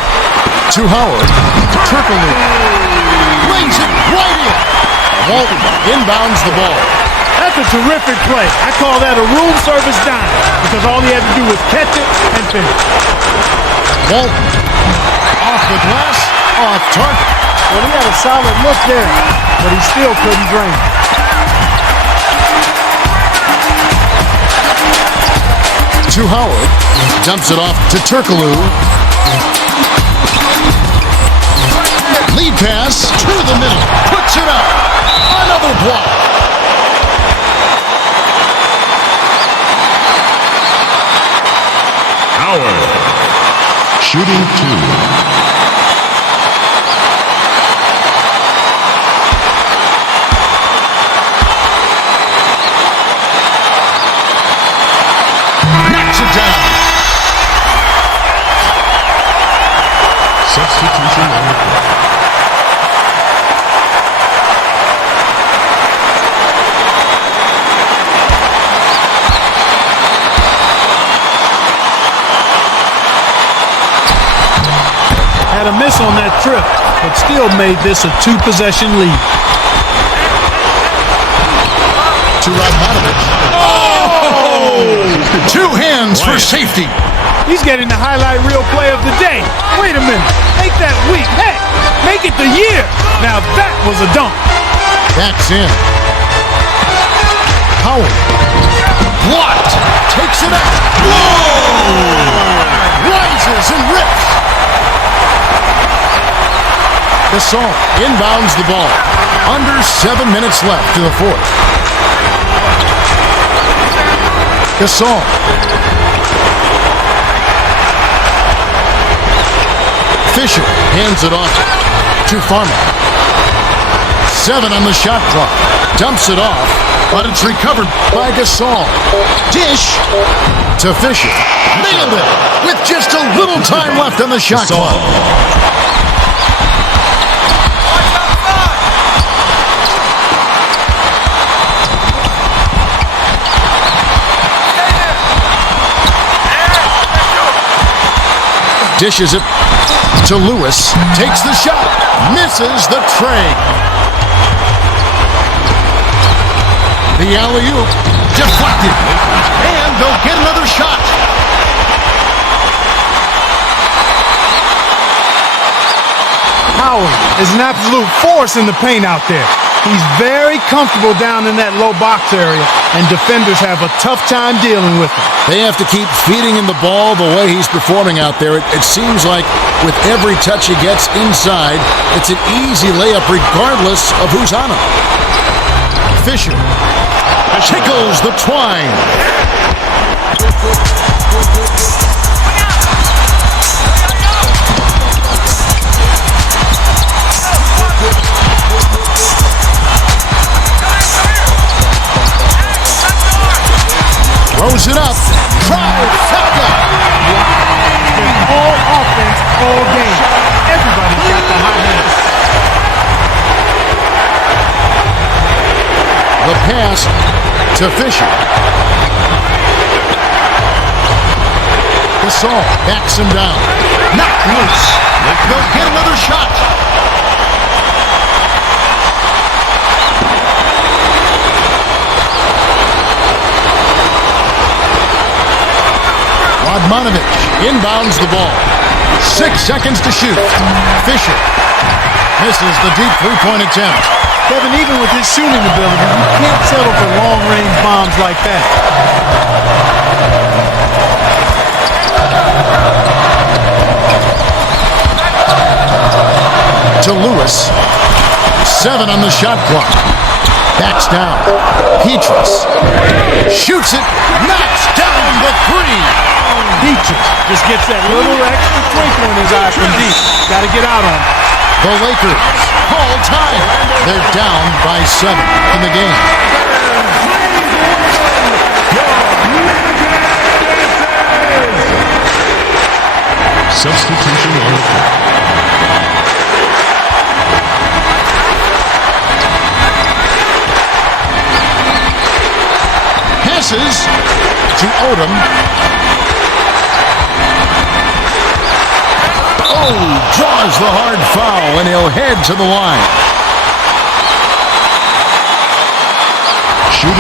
to Howard. Triple loop. Lays it right in. Walton inbounds the ball. That's a terrific play. I call that a room service dime because all he had to do was catch it and finish. Walton Off the glass, off target. Well, he had a solid look there, but he still couldn't drain it. To Howard, dumps it off to Turkoglu. Lead pass to the middle, puts it up. Another block. Howard. Shooting 2. Substitution on the court. Had a miss on that trip, but still made this a 2-possession lead. To Radmanovic. Oh! 2 hands for safety. He's getting the highlight reel play of the day. Wait a minute. Make that week. Hey, make it the year. Now that was a dunk. That's in. Howard. Blocked. Takes it up. Whoa! Rises and rips. Gasol inbounds the ball. Under 7 minutes left to the fourth. Gasol. Fisher hands it off to Farmer. 7 on the shot clock. Dumps it off, but it's recovered by Gasol. Dish to Fisher. Nailed it with just a little time left on the shot clock. Dishes it to Lewis, takes the shot, misses the tray. The alley-oop, deflected, and they'll get another shot. Howard is an absolute force in the paint out there. He's very comfortable down in that low box area, and defenders have a tough time dealing with him. They have to keep feeding him the ball the way he's performing out there. It seems like with every touch he gets inside, it's an easy layup regardless of who's on him. Fisher tickles the twine. Throws it up. Trifecta. All offense, all game. Everybody's got the hot hand. The pass to Fisher. Gasol backs him down. Knocked loose. They'll get another shot. Radmanovic inbounds the ball. 6 seconds to shoot. Fisher misses the deep three-point attempt. Kevin, even with his shooting ability, you can't settle for long-range bombs like that. To Lewis. 7 on the shot clock. Backs down. Petrus shoots it. Knocks down the three. Petrus just gets that little extra twinkle in his eye from deep. Got to get out on him. The Lakers call time. They're down by 7 in the game. Substitution on the court. Passes to Odom. Oh, draws the hard foul, and he'll head to the line. Shooting 2.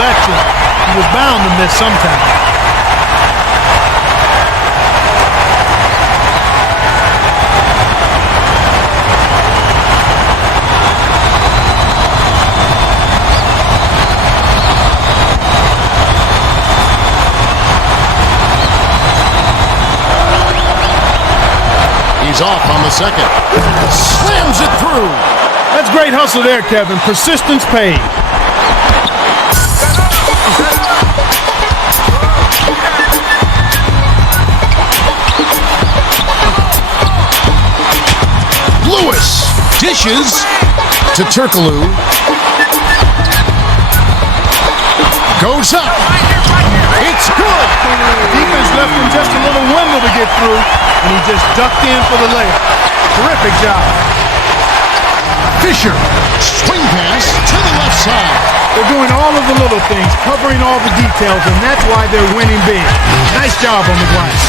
that jump. He was bound to miss sometime. He's off on the second. Slams it through. That's great hustle there, Kevin. Persistence paid. Lewis dishes to Turkoglu. Goes up. It's good. Defense left him just a little window to get through, and he just ducked in for the layup. Terrific job. Fisher, swing pass to the left side. They're doing all of the little things, covering all the details, and that's why they're winning big. Nice job on the glass.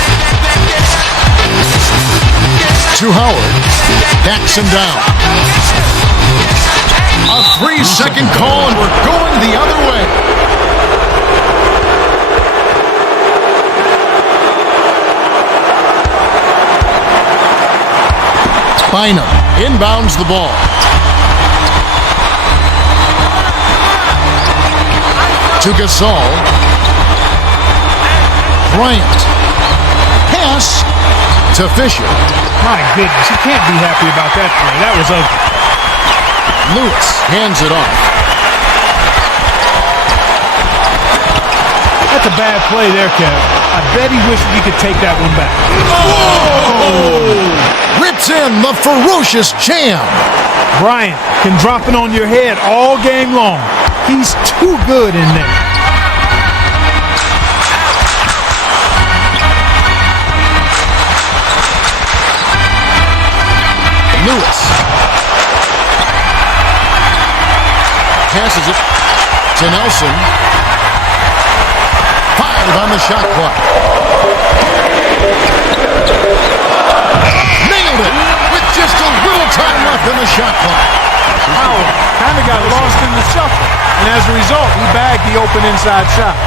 To Howard, backs him down. A 3-second call, and we're going the other way. Bynum inbounds the ball. To Gasol. Bryant. Pass to Fisher. My goodness, you can't be happy about that play. That was ugly. Lewis hands it off. That's a bad play there, Kev. I bet he wished he could take that one back. Oh! Rips in the ferocious jam. Bryant can drop it on your head all game long. He's too good in there. Lewis passes it to Nelson. 5 on the shot clock. Nailed it with just a little time left in the shot clock. Howard kind of got lost in the shuffle, and as a result, he bagged the open inside shot.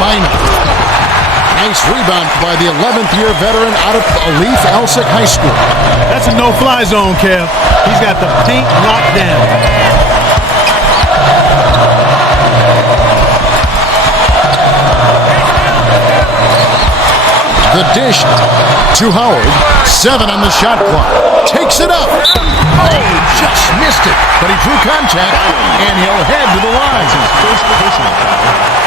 Bynum. Nice rebound by the 11th-year veteran out of Alif Elsik High School. That's a no-fly zone, Kev. He's got the paint locked down. The dish to Howard. 7 on the shot clock. Takes it up. Oh, just missed it. But he drew contact, and he'll head to the line. His first personal foul.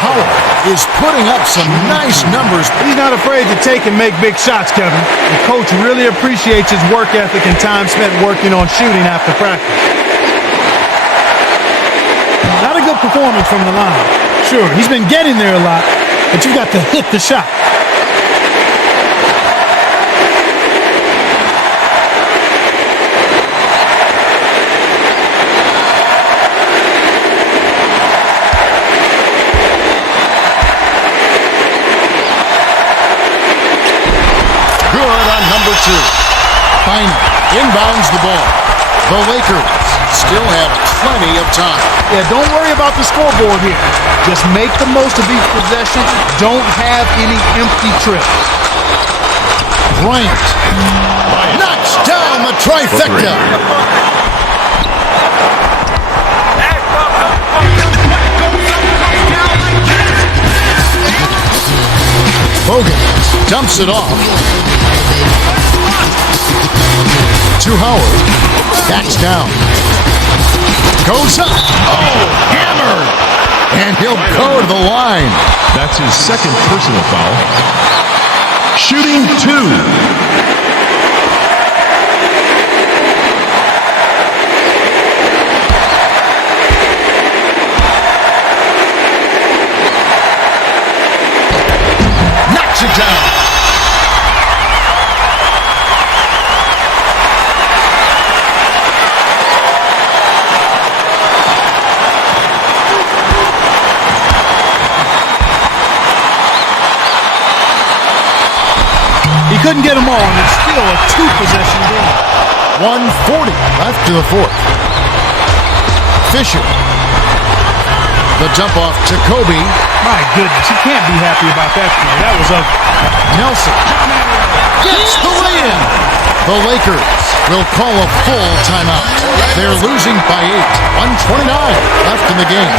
Howard is putting up some nice numbers. He's not afraid to take and make big shots, Kevin. The coach really appreciates his work ethic and time spent working on shooting after practice. Not a good performance from the line. Sure, he's been getting there a lot, but you've got to hit the shot. Number 2. Bynum inbounds the ball. The Lakers still have plenty of time. Yeah, don't worry about the scoreboard here. Just make the most of each possession. Don't have any empty trips. Bryant knocks down the trifecta. Bogan dumps it off to Howard. Backs down. Goes up. Oh, hammered. And he'll go to the line. That's his second personal foul. Shooting 2. It down. couldn't get them all, and it's still a two-possession game. 1:40 left to the fourth. Fisher. The dump off to Kobe. My goodness, you can't be happy about that play. That was ugly. Nelson gets the lay-in. The Lakers will call a full timeout. They're losing by 8. 1:29 left in the game.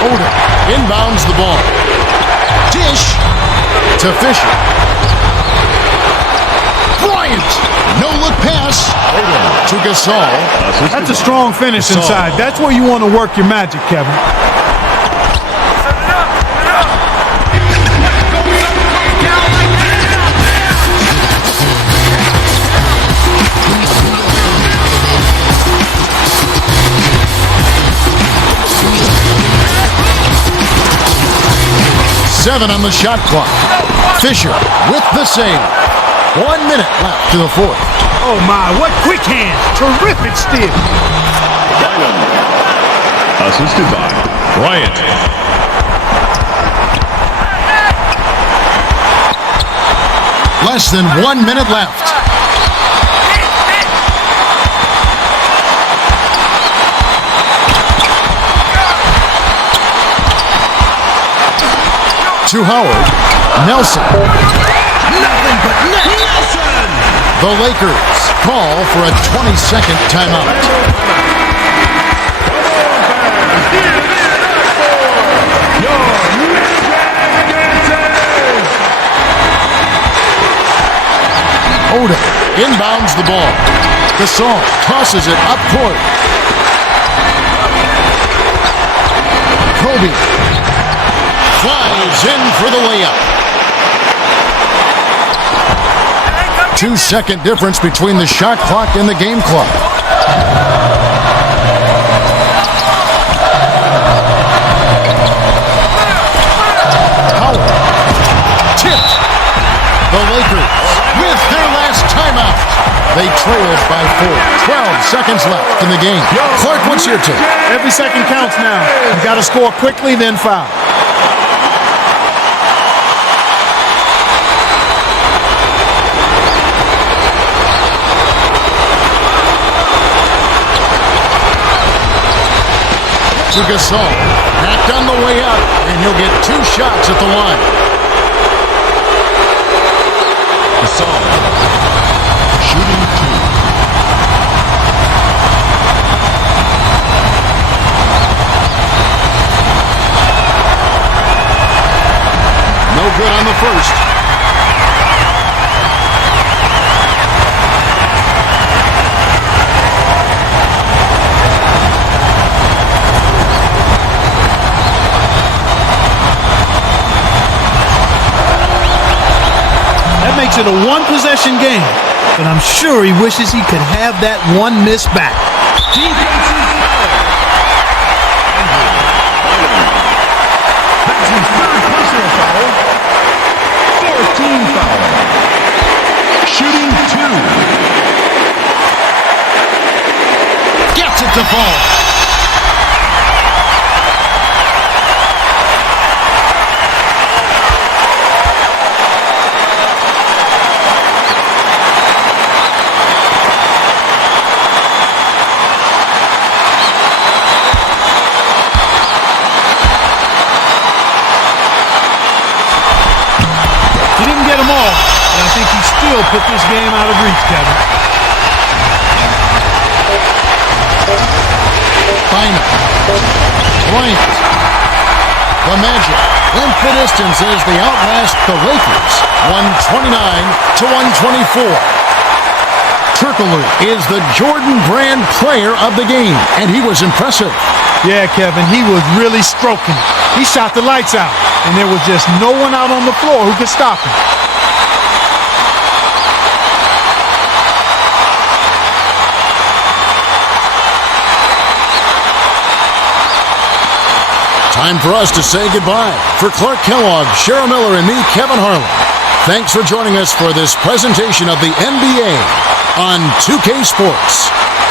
Oda inbounds the ball. Dish to Fisher. Bryant. No-look pass to Gasol. That's a strong finish inside. That's where you want to work your magic, Kevin. Seven on the shot clock. Fisher with the save. 1 minute left to the fourth. Oh, my, what quick hands. Terrific steal. Assisted by Bryant. Less than 1 minute left. To Howard. Nelson. Nothing but net. Nelson! The Lakers call for a 20-second timeout. Oda inbounds the ball. Gasol tosses it up court. Kobe flies in for the layup. 2-second difference between the shot clock and the game clock. Howard tipped. The Lakers with their last timeout. They trailed by 4. 12 seconds left in the game. Clark, what's your take? Every second counts now. You got to score quickly, then foul. To Gasol, back on the way out, and he'll get 2 shots at the line. Gasol, shooting 2. No good on the first. That makes it a one-possession game, but I'm sure he wishes he could have that one miss back. Defensive foul. That's his third personal foul. 4th team foul. Shooting 2. Gets it to fall. I think he still put this game out of reach, Kevin. Bynum. Bryant. The Magic went the distance as they outlast the Lakers. 129-124. Turkoglu is the Jordan Brand player of the game, and he was impressive. Yeah, Kevin, he was really stroking it. He shot the lights out, and there was just no one out on the floor who could stop him. Time for us to say goodbye. For Clark Kellogg, Cheryl Miller, and me, Kevin Harlan, thanks for joining us for this presentation of the NBA on 2K Sports.